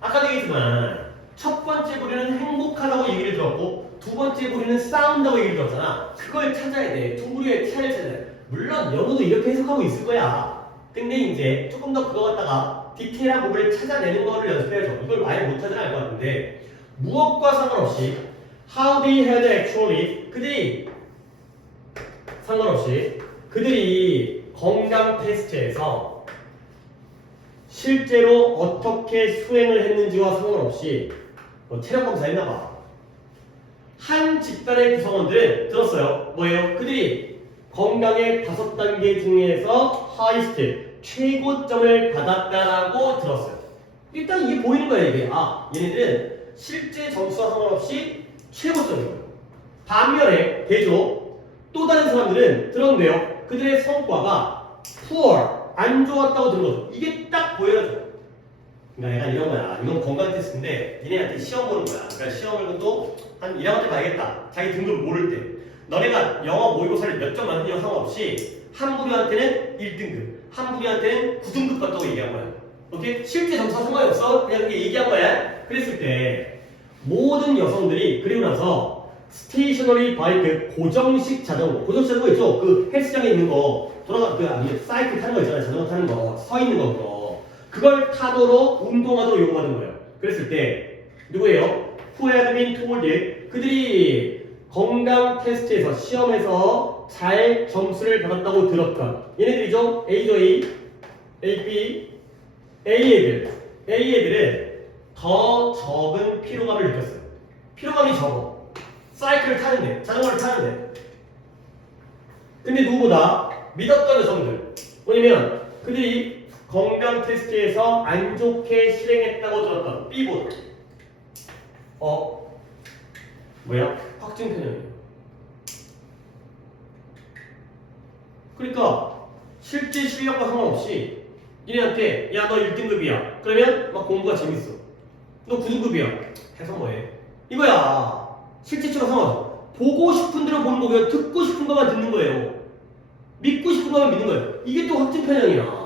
아까도 얘기했지만 첫 번째 부류는 행복하다고 얘기를 들었고 두 번째 부류는 싸운다고 얘기를 들었잖아. 그걸 찾아야 돼. 두 부류의 차이를 찾아야 돼. 물론 연우도 이렇게 해석하고 있을 거야. 근데 이제 조금 더 그거 갖다가 디테일한 부분을 찾아내는 거를 연습해야죠. 이걸 아예 못하진 않을 것 같은데 무엇과 상관없이 how they had actually 그들이 건강 테스트에서 실제로 어떻게 수행을 했는지와 상관없이 체력 검사했나봐. 한 집단의 구성원들은 들었어요. 뭐예요? 그들이 건강의 5단계 중에서 하이스트 최고점을 받았다라고 들었어요. 일단 이게 보이는 거예요. 이게 얘네들은 실제 점수와 상관없이 최고점이에요. 반면에 대조 또 다른 사람들은 들었는데요. 그들의 성과가 poor 안 좋았다고 들은 거죠. 이게 딱 보여요. 그러니까 약간 이런 거야. 이건 건강 테스트인데 니네한테 시험 보는 거야. 그러니까 시험을 또 한 1학년 때 봐야겠다. 자기 등급을 모를 때. 너네가 영어 모의고사를 몇 점 맞느냐와 상관없이 한 부류한테는 1등급, 한 부류한테는 9등급 받다고 얘기한 거야. 오케이? 실제 점수와 상관이 없어. 그냥 그렇게 얘기한 거야. 그랬을 때 모든 여성들이 그리고 나서 스테이셔너리 바이크 고정식 자전거 있죠? 그 헬스장에 있는 거 사이클 타는 거 있잖아요. 자전거 타는 거, 서 있는 거 그걸 타도록 운동하도록 요구받은 거예요. 그랬을 때 누구예요? Who had been told it? 그들이 건강 테스트에서 시험에서 잘 점수를 받았다고 들었던 얘네들이죠? A죠 A, A, B, A 애들은 더 적은 피로감을 느꼈어요. 피로감이 적어. 사이클을 타는데, 자전거를 타는데. 근데 누구보다 믿었던 여성들. 뭐냐면 그들이 건강 테스트에서 안 좋게 실행했다고 들었던 B보다 확증 편향이에요. 그러니까 실제 실력과 상관없이 니네한테 야 너 1등급이야 그러면 막 공부가 재밌어. 너 9등급이야 해서 뭐해 이거야. 실제처럼 상관없어. 보고 싶은 대로 보는 거고요. 듣고 싶은 것만 듣는 거예요. 믿고 싶은 것만 믿는 거예요. 이게 또 확증 편향이야.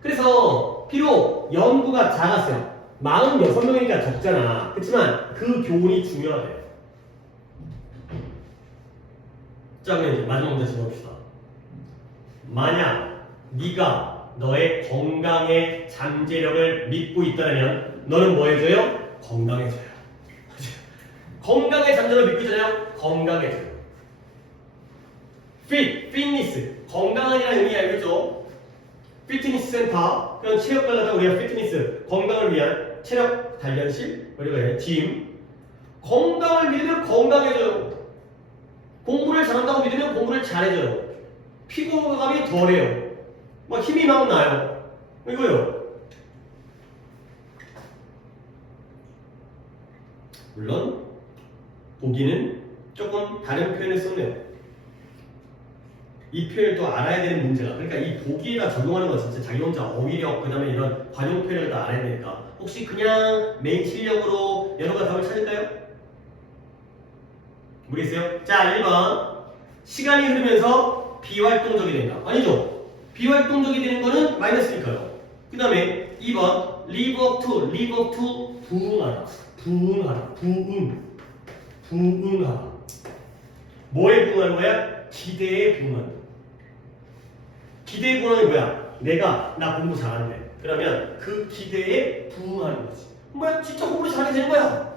그래서 비록 연구가 작았어요. 46명이니까 적잖아. 그렇지만 그 교훈이 중요하대. 자 그럼 이제 마지막 문제 질문합시다. 만약 네가 너의 건강의 잠재력을 믿고 있다면 너는 뭐 해줘요? 건강해져요. 건강의 잠재력을 믿고 있잖아요. 건강해져요. fitness 건강한이라는 의미 알겠죠? 피트니스 센터 그런 체육관에다 우리가 피트니스 건강을 위한 체력 단련실 우리가 짐 건강을 믿으면 건강해져요. 공부를 잘한다고 믿으면 공부를 잘해져요. 피곤감이 덜해요. 막 힘이 막 나요. 이거요. 물론 보기는 조금 다른 표현을 썼네요. 이 표현을 또 알아야 되는 문제가 그러니까 이 보기에다 적용하는 건 진짜 자기 혼자 어휘력 그 다음에 이런 관용 표현을 다 알아야 되니까 혹시 그냥 메인 실력으로 여러 가지 답을 찾을까요? 모르겠어요? 자 1번 시간이 흐르면서 비활동적이 된다. 아니죠. 비활동적이 되는 거는 마이너스니까요. 그 다음에 2번 live up to 부응하다. 부응하다. 뭐에 부응하는 거야? 기대에 부응한다. 기대에 부응하는 게 뭐야? 나 공부 잘하는데 그러면 그 기대에 부응하는 거지. 뭐야? 진짜 공부를 잘하게 되는 거야.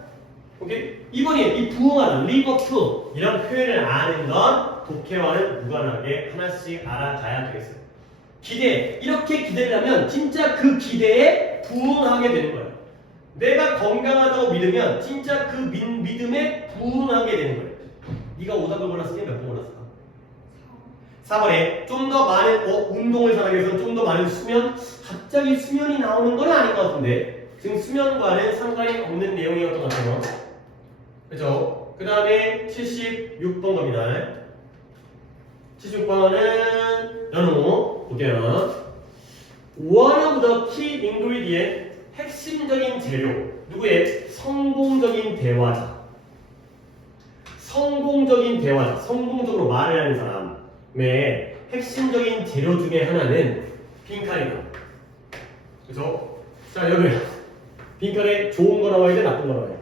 오케이? 2번이 이 부응하다, live up to 이런 표현을 아는 건 독해와는 무관하게 하나씩 알아가야 되겠어요. 기대, 이렇게 기대를 하면 진짜 그 기대에 부응하게 되는 거예요. 내가 건강하다고 믿으면 진짜 그 믿음에 부응하게 되는 거예요. 네가 오답을 골랐으니 몇 번 골랐을까? 4번에 좀 더 많은 운동을 잘하기 위해서는 좀 더 많은 수면 갑자기 수면이 나오는 건 아닌 것 같은데 지금 수면과는 상관이 없는 내용이었던 것 같아요. 그죠? 그 다음에 76번 겁니다. 76번은 연호 볼게요. One of the key ingredient 핵심적인 재료 누구의? 성공적인 대화자. 성공적으로 말을 하는 사람의 핵심적인 재료 중에 하나는 빈칸이다. 그죠? 자 여기 빈칸에 좋은 거 나와야 돼? 나쁜 거 나와야 돼?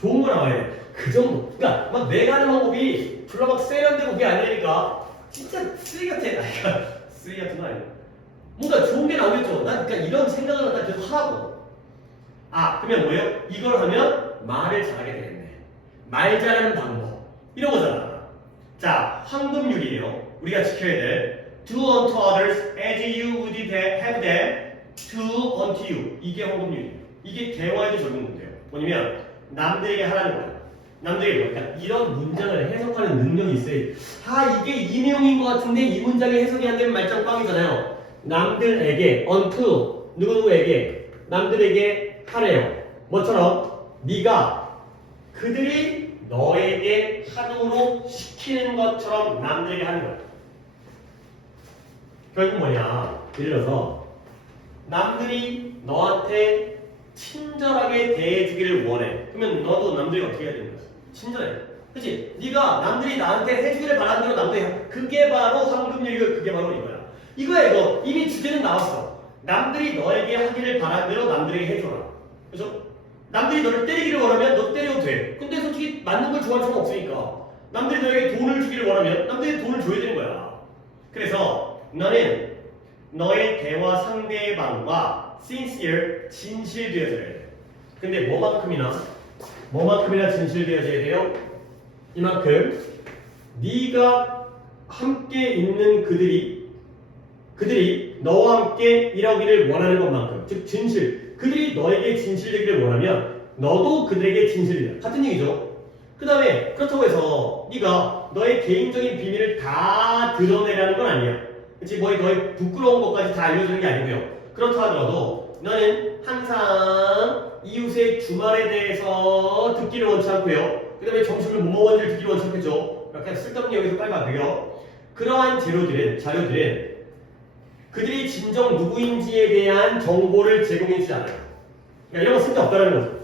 좋은 거 나와야 돼. 그 정도. 그러니까 막 내가 하는 방법이 졸라 막 세련되고 그게 아니니까 진짜 쓰레기 같아. 그러니까 쓰레기 같은 거 아니야. 뭔가 좋은 게 나오겠죠. 난 그러니까 이런 생각을 난 계속 하고. 그러면 뭐예요? 이걸 하면 말을 잘하게 되겠네. 말 잘하는 방법. 이런 거잖아. 자, 황금률이에요. 우리가 지켜야 될 do unto others as you would have them do unto you. 이게 황금률이에요. 이게 대화에도 적용돼요. 뭐냐면 남들에게 하라는 거야. 남들에게 그러니까 이런 문장을 해석하는 능력이 있어요. 아, 이게 이 내용인 것 같은데 이 문장이 해석이 안 되면 말짱 꽝이잖아요. 남들에게 unto 누구에게 남들에게 하래요. 뭐처럼 네가 그들이 너에게 하도록 시키는 것처럼 남들에게 하는 거야. 결국 뭐냐? 예를 들어서 남들이 너한테 친절하게 대해주기를 원해. 그러면 너도 남들이 어떻게 해야 되는 거야? 친절해. 그치? 네가 남들이 나한테 해주기를 바라는 대로 남들이 그게 바로 황금률이고 그게 바로 이거야. 이거야 이거. 이미 주제는 나왔어. 남들이 너에게 하기를 바라는 대로 남들에게 해줘라. 그죠? 남들이 너를 때리기를 원하면 너 때려도 돼. 근데 솔직히 맞는 걸 좋아할 수가 없으니까 남들이 너에게 돈을 주기를 원하면 남들이 돈을 줘야 되는 거야. 그래서 너는 너의 대화 상대방과 sincere, 진실되어져야 돼. 근데 뭐만큼이나 진실되어져야 돼요? 이만큼 네가 함께 있는 그들이 너와 함께 일하기를 원하는 것만큼, 즉 진실. 그들이 너에게 진실되기를 원하면 너도 그들에게 진실이다. 같은 얘기죠. 그 다음에 그렇다고 해서 네가 너의 개인적인 비밀을 다 드러내라는 건 아니야. 그치? 너의 부끄러운 것까지 다 알려주는 게 아니고요. 그렇다 하더라도 너는 항상 이웃의 주말에 대해서 듣기를 원치 않고요. 그 다음에 점심을 뭐 먹었는지 듣기를 원치 않겠죠. 그냥 쓸데없는 여기서 빨리 안 되고요. 그러한 자료들은 그들이 진정 누구인지에 대한 정보를 제공해주지 않아요. 그러니까 이런 거 쓸데없다는 거죠.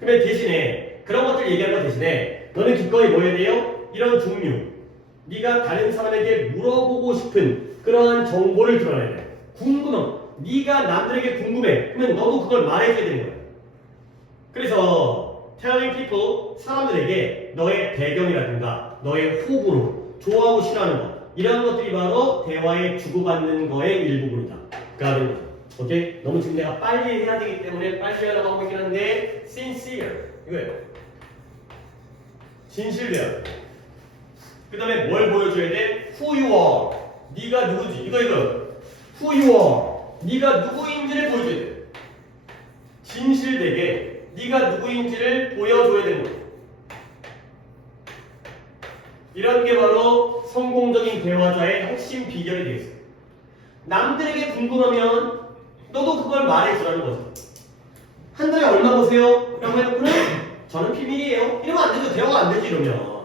그러면 대신에 그런 것들 얘기하는 것 대신에 너는 기꺼이 뭐 해야 돼요? 이런 종류 네가 다른 사람에게 물어보고 싶은 그러한 정보를 드러내야 돼. 궁금함. 네가 남들에게 궁금해. 그러면 너도 그걸 말해줘야 되는 거야. 그래서 telling people 사람들에게 너의 배경이라든가 너의 호불호, 좋아하고 싫어하는 것 이런 것들이 바로 대화에 주고받는 거의 일부분이다. 그러니까 오케이? 너무 지금 내가 빨리 해야 되기 때문에 빨리 하려고 하고 있긴 한데 sincere 이거예요. 진실돼요. 그 다음에 뭘 보여줘야 돼? who you are. 네가 누구지? 이거 who you are. 네가 누구인지를 보여줘야 돼. 진실되게 네가 누구인지를 보여줘야 되는 거야. 이런 게 바로 성공적인 대화자의 핵심 비결이 되겠어요. 남들에게 궁금하면 너도 그걸 말해주라는 거죠. 한 달에 얼마 버세요? 라고 해놓고는 저는 비밀이에요. 이러면 안 되죠. 대화가 안 되지 이러면.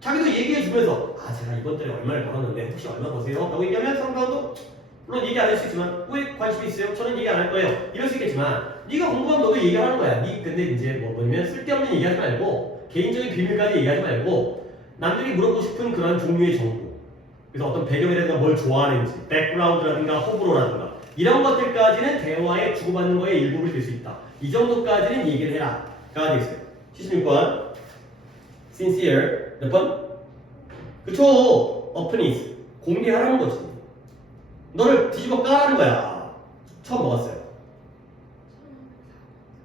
자기도 얘기해주면서 제가 이번 달에 얼마를 벌었는데 혹시 얼마 버세요? 라고 얘기하면 상대방도 물론 얘기 안 할 수 있지만 왜 관심이 있어요? 저는 얘기 안 할 거예요. 이럴 수 있겠지만 네가 궁금하면 너도 얘기하는 거야. 근데 이제 뭐냐면 쓸데없는 얘기하지 말고 개인적인 비밀까지 얘기하지 말고 남들이 물어보고 싶은 그런 종류의 정보 그래서 어떤 배경이라든가 뭘 좋아하는지 백그라운드라든가 호불호라든가 이런 것들까지는 대화에 주고받는 거에 일부분이 될 수 있다. 이 정도까지는 얘기를 해라. 가 되겠어요. 76번 sincere 몇 번? 그쵸? openness 공개하라는 거지. 너를 뒤집어 까라는 거야. 처음 먹었어요.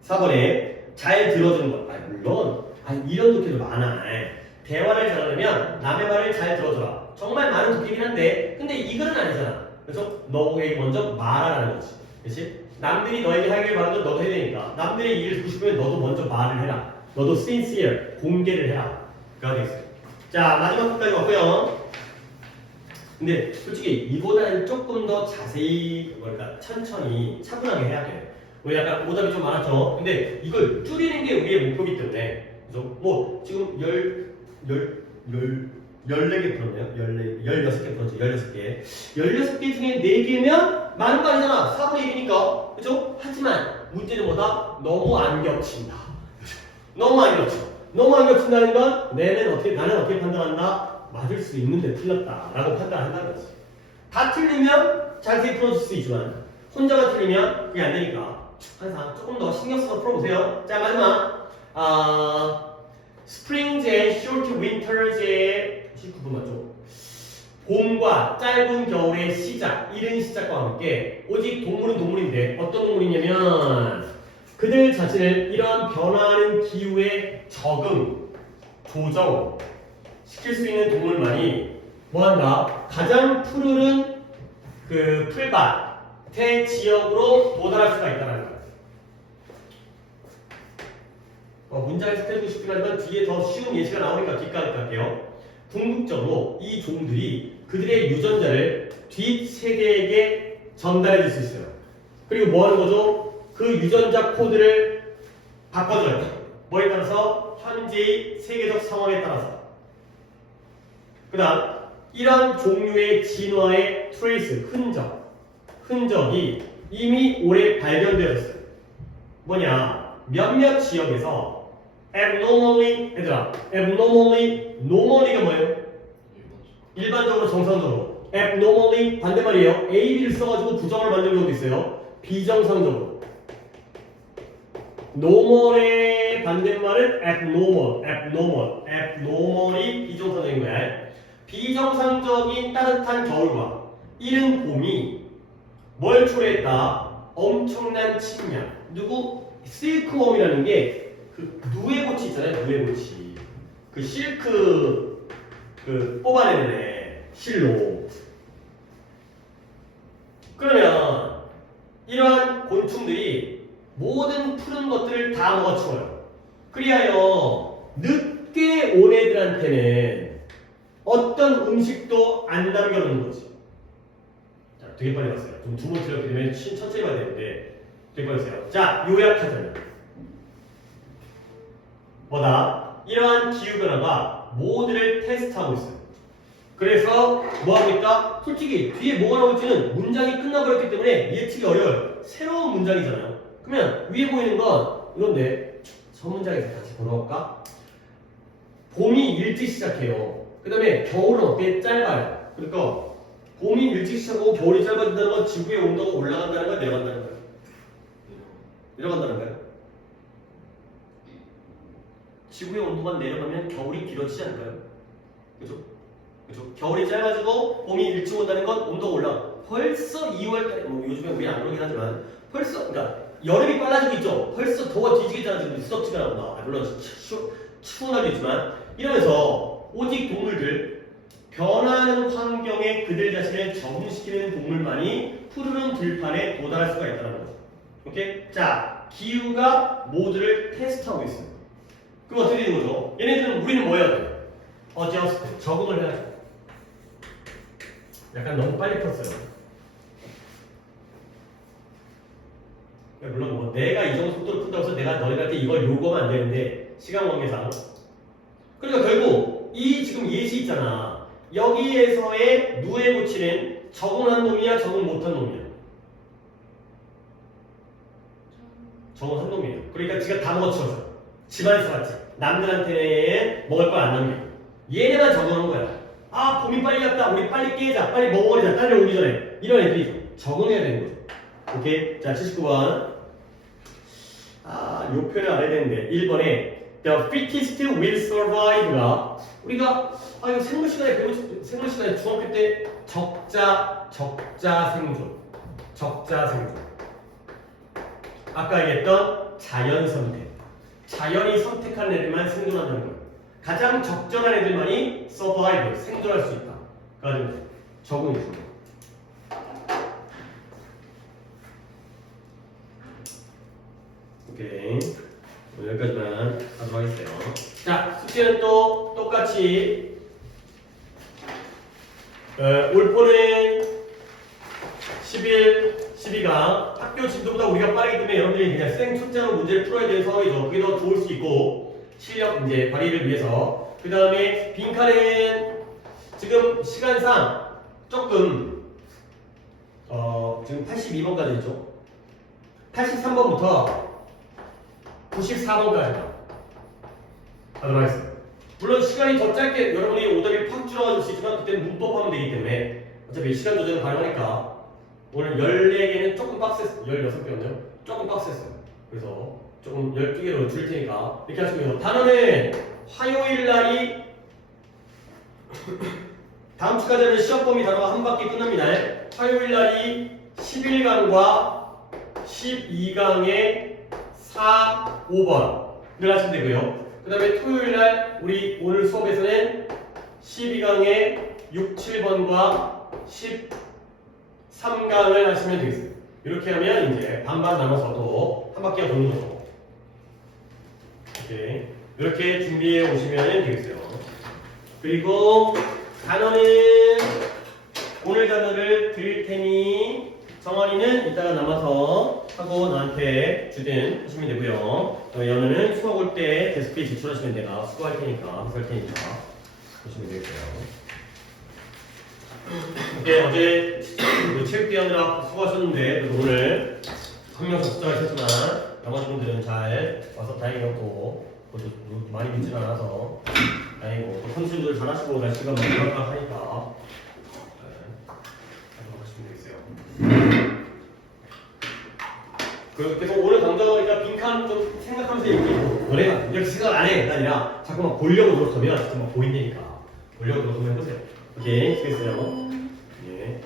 4번에 잘 들어주는 거. 물론 이런 독해도 많아. 대화를 잘하려면 남의 말을 잘 들어줘라. 정말 많은 독해이긴 한데 근데 이거는 아니잖아. 그래서 너에게 먼저 말하라는 거지. 그렇지? 남들이 너에게 하길 바라는 건 너도 해야 되니까 남들의 얘기를 듣고 싶으면 너도 먼저 말을 해라. 너도 sincere 공개를 해라. 그가 되겠어요. 자 마지막 끝까지 왔고요. 근데 솔직히 이보다는 조금 더 자세히 천천히 차분하게 해야 돼. 우리 약간 오답이 좀 많았죠. 근데 이걸 줄이는 게 우리의 목표이기 때문에 그래서 뭐 지금 14개 풀었네요. 16개 풀었죠. 16개. 16개 중에 4개면 많은 거 아니잖아. 4분의 1이니까. 그죠? 하지만 문제는 뭐다? 너무 안 겹친다. 너무 안 겹쳐. 너무 안 겹친다는 건 나는 어떻게 판단한다? 맞을 수 있는데 틀렸다 라고 판단한다는 거지. 다 틀리면 자세히 풀어줄 수 있지만 혼자가 틀리면 그게 안 되니까 항상 조금 더 신경 써서 풀어보세요. 자 마지막 Springs Short Winters의 19분 맞죠? 봄과 짧은 겨울의 시작, 이른 시작과 함께 오직 동물은 동물인데 어떤 동물이냐면 그들 자신을 이러한 변화하는 기후에 적응, 조정 시킬 수 있는 동물만이 뭐한다? 가장 푸르른 그 풀밭의 지역으로 도달할 수가 있다는 거예요. 문장에 섞여주고 싶긴 하지만 뒤에 더 쉬운 예시가 나오니까 뒷가득 할게요. 궁극적으로 이 종들이 그들의 유전자를 뒷세대에게 전달해 줄 수 있어요. 그리고 뭐 하는 거죠? 그 유전자 코드를 바꿔줘요. 뭐에 따라서? 현재의 세계적 상황에 따라서. 그 다음 이런 종류의 진화의 트레이스, 흔적이 이미 오래 발견되었어요. 뭐냐? 몇몇 지역에서 abnormally, 얘들아, normally가 뭐예요? 일반적으로 정상적으로. abnormally 반대말이에요. A, B를 써가지고 부정을 만든 경우도 있어요. 비정상적으로. normal의 반대말은 abnormally 비정상적인 거야. 비정상적인 따뜻한 겨울과 이른 봄이 뭘 초래했다? 엄청난 침략. 누구? 실크웜이라는 게 그 누에고치 있잖아요. 누에고치. 그 실크 뽑아내는 애 실로. 그러면 이러한 곤충들이 모든 푸른 것들을 다 먹어치워요. 그리하여 늦게 온 애들한테는 어떤 음식도 안 남겨놓는 거지. 자, 되게 빨리 봤어요. 좀 두 번 틀렸기 때문에 천천히 봐야 되는데 되게 빨리 봤어요. 자, 요약하자면 뭐다? 이러한 기후변화가 모두를 테스트하고 있어요. 그래서 뭐합니까? 솔직히 뒤에 뭐가 나올지는 문장이 끝나버렸기 때문에 예측이 어려워요. 새로운 문장이잖아요. 그러면 위에 보이는 건 이건데 첫 문장에서 다시 돌아올까? 봄이 일찍 시작해요. 그 다음에 겨울은 어때? 짧아요. 그러니까 봄이 일찍 시작하고 겨울이 짧아진다는 건 지구의 온도가 올라간다는 거야? 내려간다는 거야? 내려간다는 거야? 지구의 온도가 내려가면 겨울이 길어지지 않을까요? 그죠? 그죠? 겨울이 짧아지고 봄이 일찍 온다는 건 온도가 올라가. 벌써 2월달에 요즘에 우리 안 그러긴 하지만 벌써 그러니까 여름이 빨라지고 있죠. 벌써 더워 뒤지겠잖아. 지금 스톱트가 나온다. 물론 추운 날도 있지만 이러면서 오직 동물들 변화하는 환경에 그들 자신을 적응시키는 동물만이 푸르른 들판에 도달할 수가 있다는 거죠. 오케이? 자, 기후가 모두를 테스트하고 있습니다. 그럼 어떻게 되는 거죠? 얘네들은 우리는 뭐 해야 돼? adjust, 적응을 해야 돼. 약간 너무 빨리 풀었어요. 물론 뭐 내가 이 정도 속도로 푼다고 해서 내가 너희한테 이걸 요구하면 안 되는데 시간 관계상. 그러니까 결국 이 지금 예시 있잖아. 여기에서의 누에 고치는 적응한 놈이야, 적응 못한 놈이야? 적응한 놈이에요. 그러니까 지가 다 먹어치웠어. 집안에서 살았지. 남들한테는 먹을 걸 안 남겨. 얘네만 적응한 거야. 아, 봄이 빨리 갔다. 우리 빨리 깨자. 빨리 먹어버리자. 딸려 오기 전에. 이런 애들이 적응해야 되는 거죠. 오케이? 자, 79번. 요 표현을 알아야 되는데 1번에 The fittest will survive가 우리가 이거 생물 시간에 중학교 때 적자 생존 아까 얘기했던 자연 선택 자연이 선택한 애들만 생존한다는 거예요. 가장 적절한 애들만이 survive 생존할 수 있다. 그래가지고 적응이 있습니다. 오케이. 여기까지만 하도록 하겠어요. 자, 숙제는 또 똑같이 올포는 11, 12강 학교 진도보다 우리가 빠르기 때문에 여러분들이 그냥 생초짜로 문제를 풀어야 되는 상황이죠. 그게 더 좋을 수 있고 실력 이제 발휘를 위해서 그 다음에 빈칸은 지금 시간상 조금 지금 82번까지 있죠. 83번부터 94번까지 하도록 하겠습니다. 물론 시간이 더 짧게 여러분이 오답이 팍 줄어갈 수 있지만 그때는 문법하면 되기 때문에 어차피 시간 조절은 가능하니까 오늘 14개는 조금 빡셌어요. 16개였나요? 조금 빡셌어요. 그래서 조금 12개로 줄 테니까 이렇게 하시고요. 단어는 화요일 날이 다음 주까지 하면 시험 범위 단어가 한 바퀴 끝납니다. 화요일 날이 11강과 12강의 4, 5번을 하시면 되고요. 그 다음에 토요일날 우리 오늘 수업에서는 12강의 6, 7번과 13강을 하시면 되겠습니다. 이렇게 하면 이제 반반 나눠서 또 한 바퀴가 도는 거죠. 오케이. 이렇게 준비해 오시면 되겠어요. 그리고 단어는 오늘 단어를 드릴 테니 정원이는 이따가 남아서 하고 나한테 주든 하시면 되고요. 연우는 수학 올 때 데스크에 제출하시면 내가 수고할 테니까 해설 테니까 하시면 되겠어요. 이렇게 어제 체육 대하느라 수고하셨는데 오늘 한 명씩 수고하셨지만 나머지 분들은 잘 와서 다행이었고 많이 늦진 않아서 다행이고 또 선수들 잘하시고 날씨가 막 하니까 그래서 오늘 강좌하니까 빈칸 좀 생각하면서 얘기해. 너네가 이렇게 생각 안 해. 아니라 자꾸 막 보려고 노력하면 자꾸 막 보인다니까. 보려고 노력하면 해보세요. 오케이, 수고했어요. 예.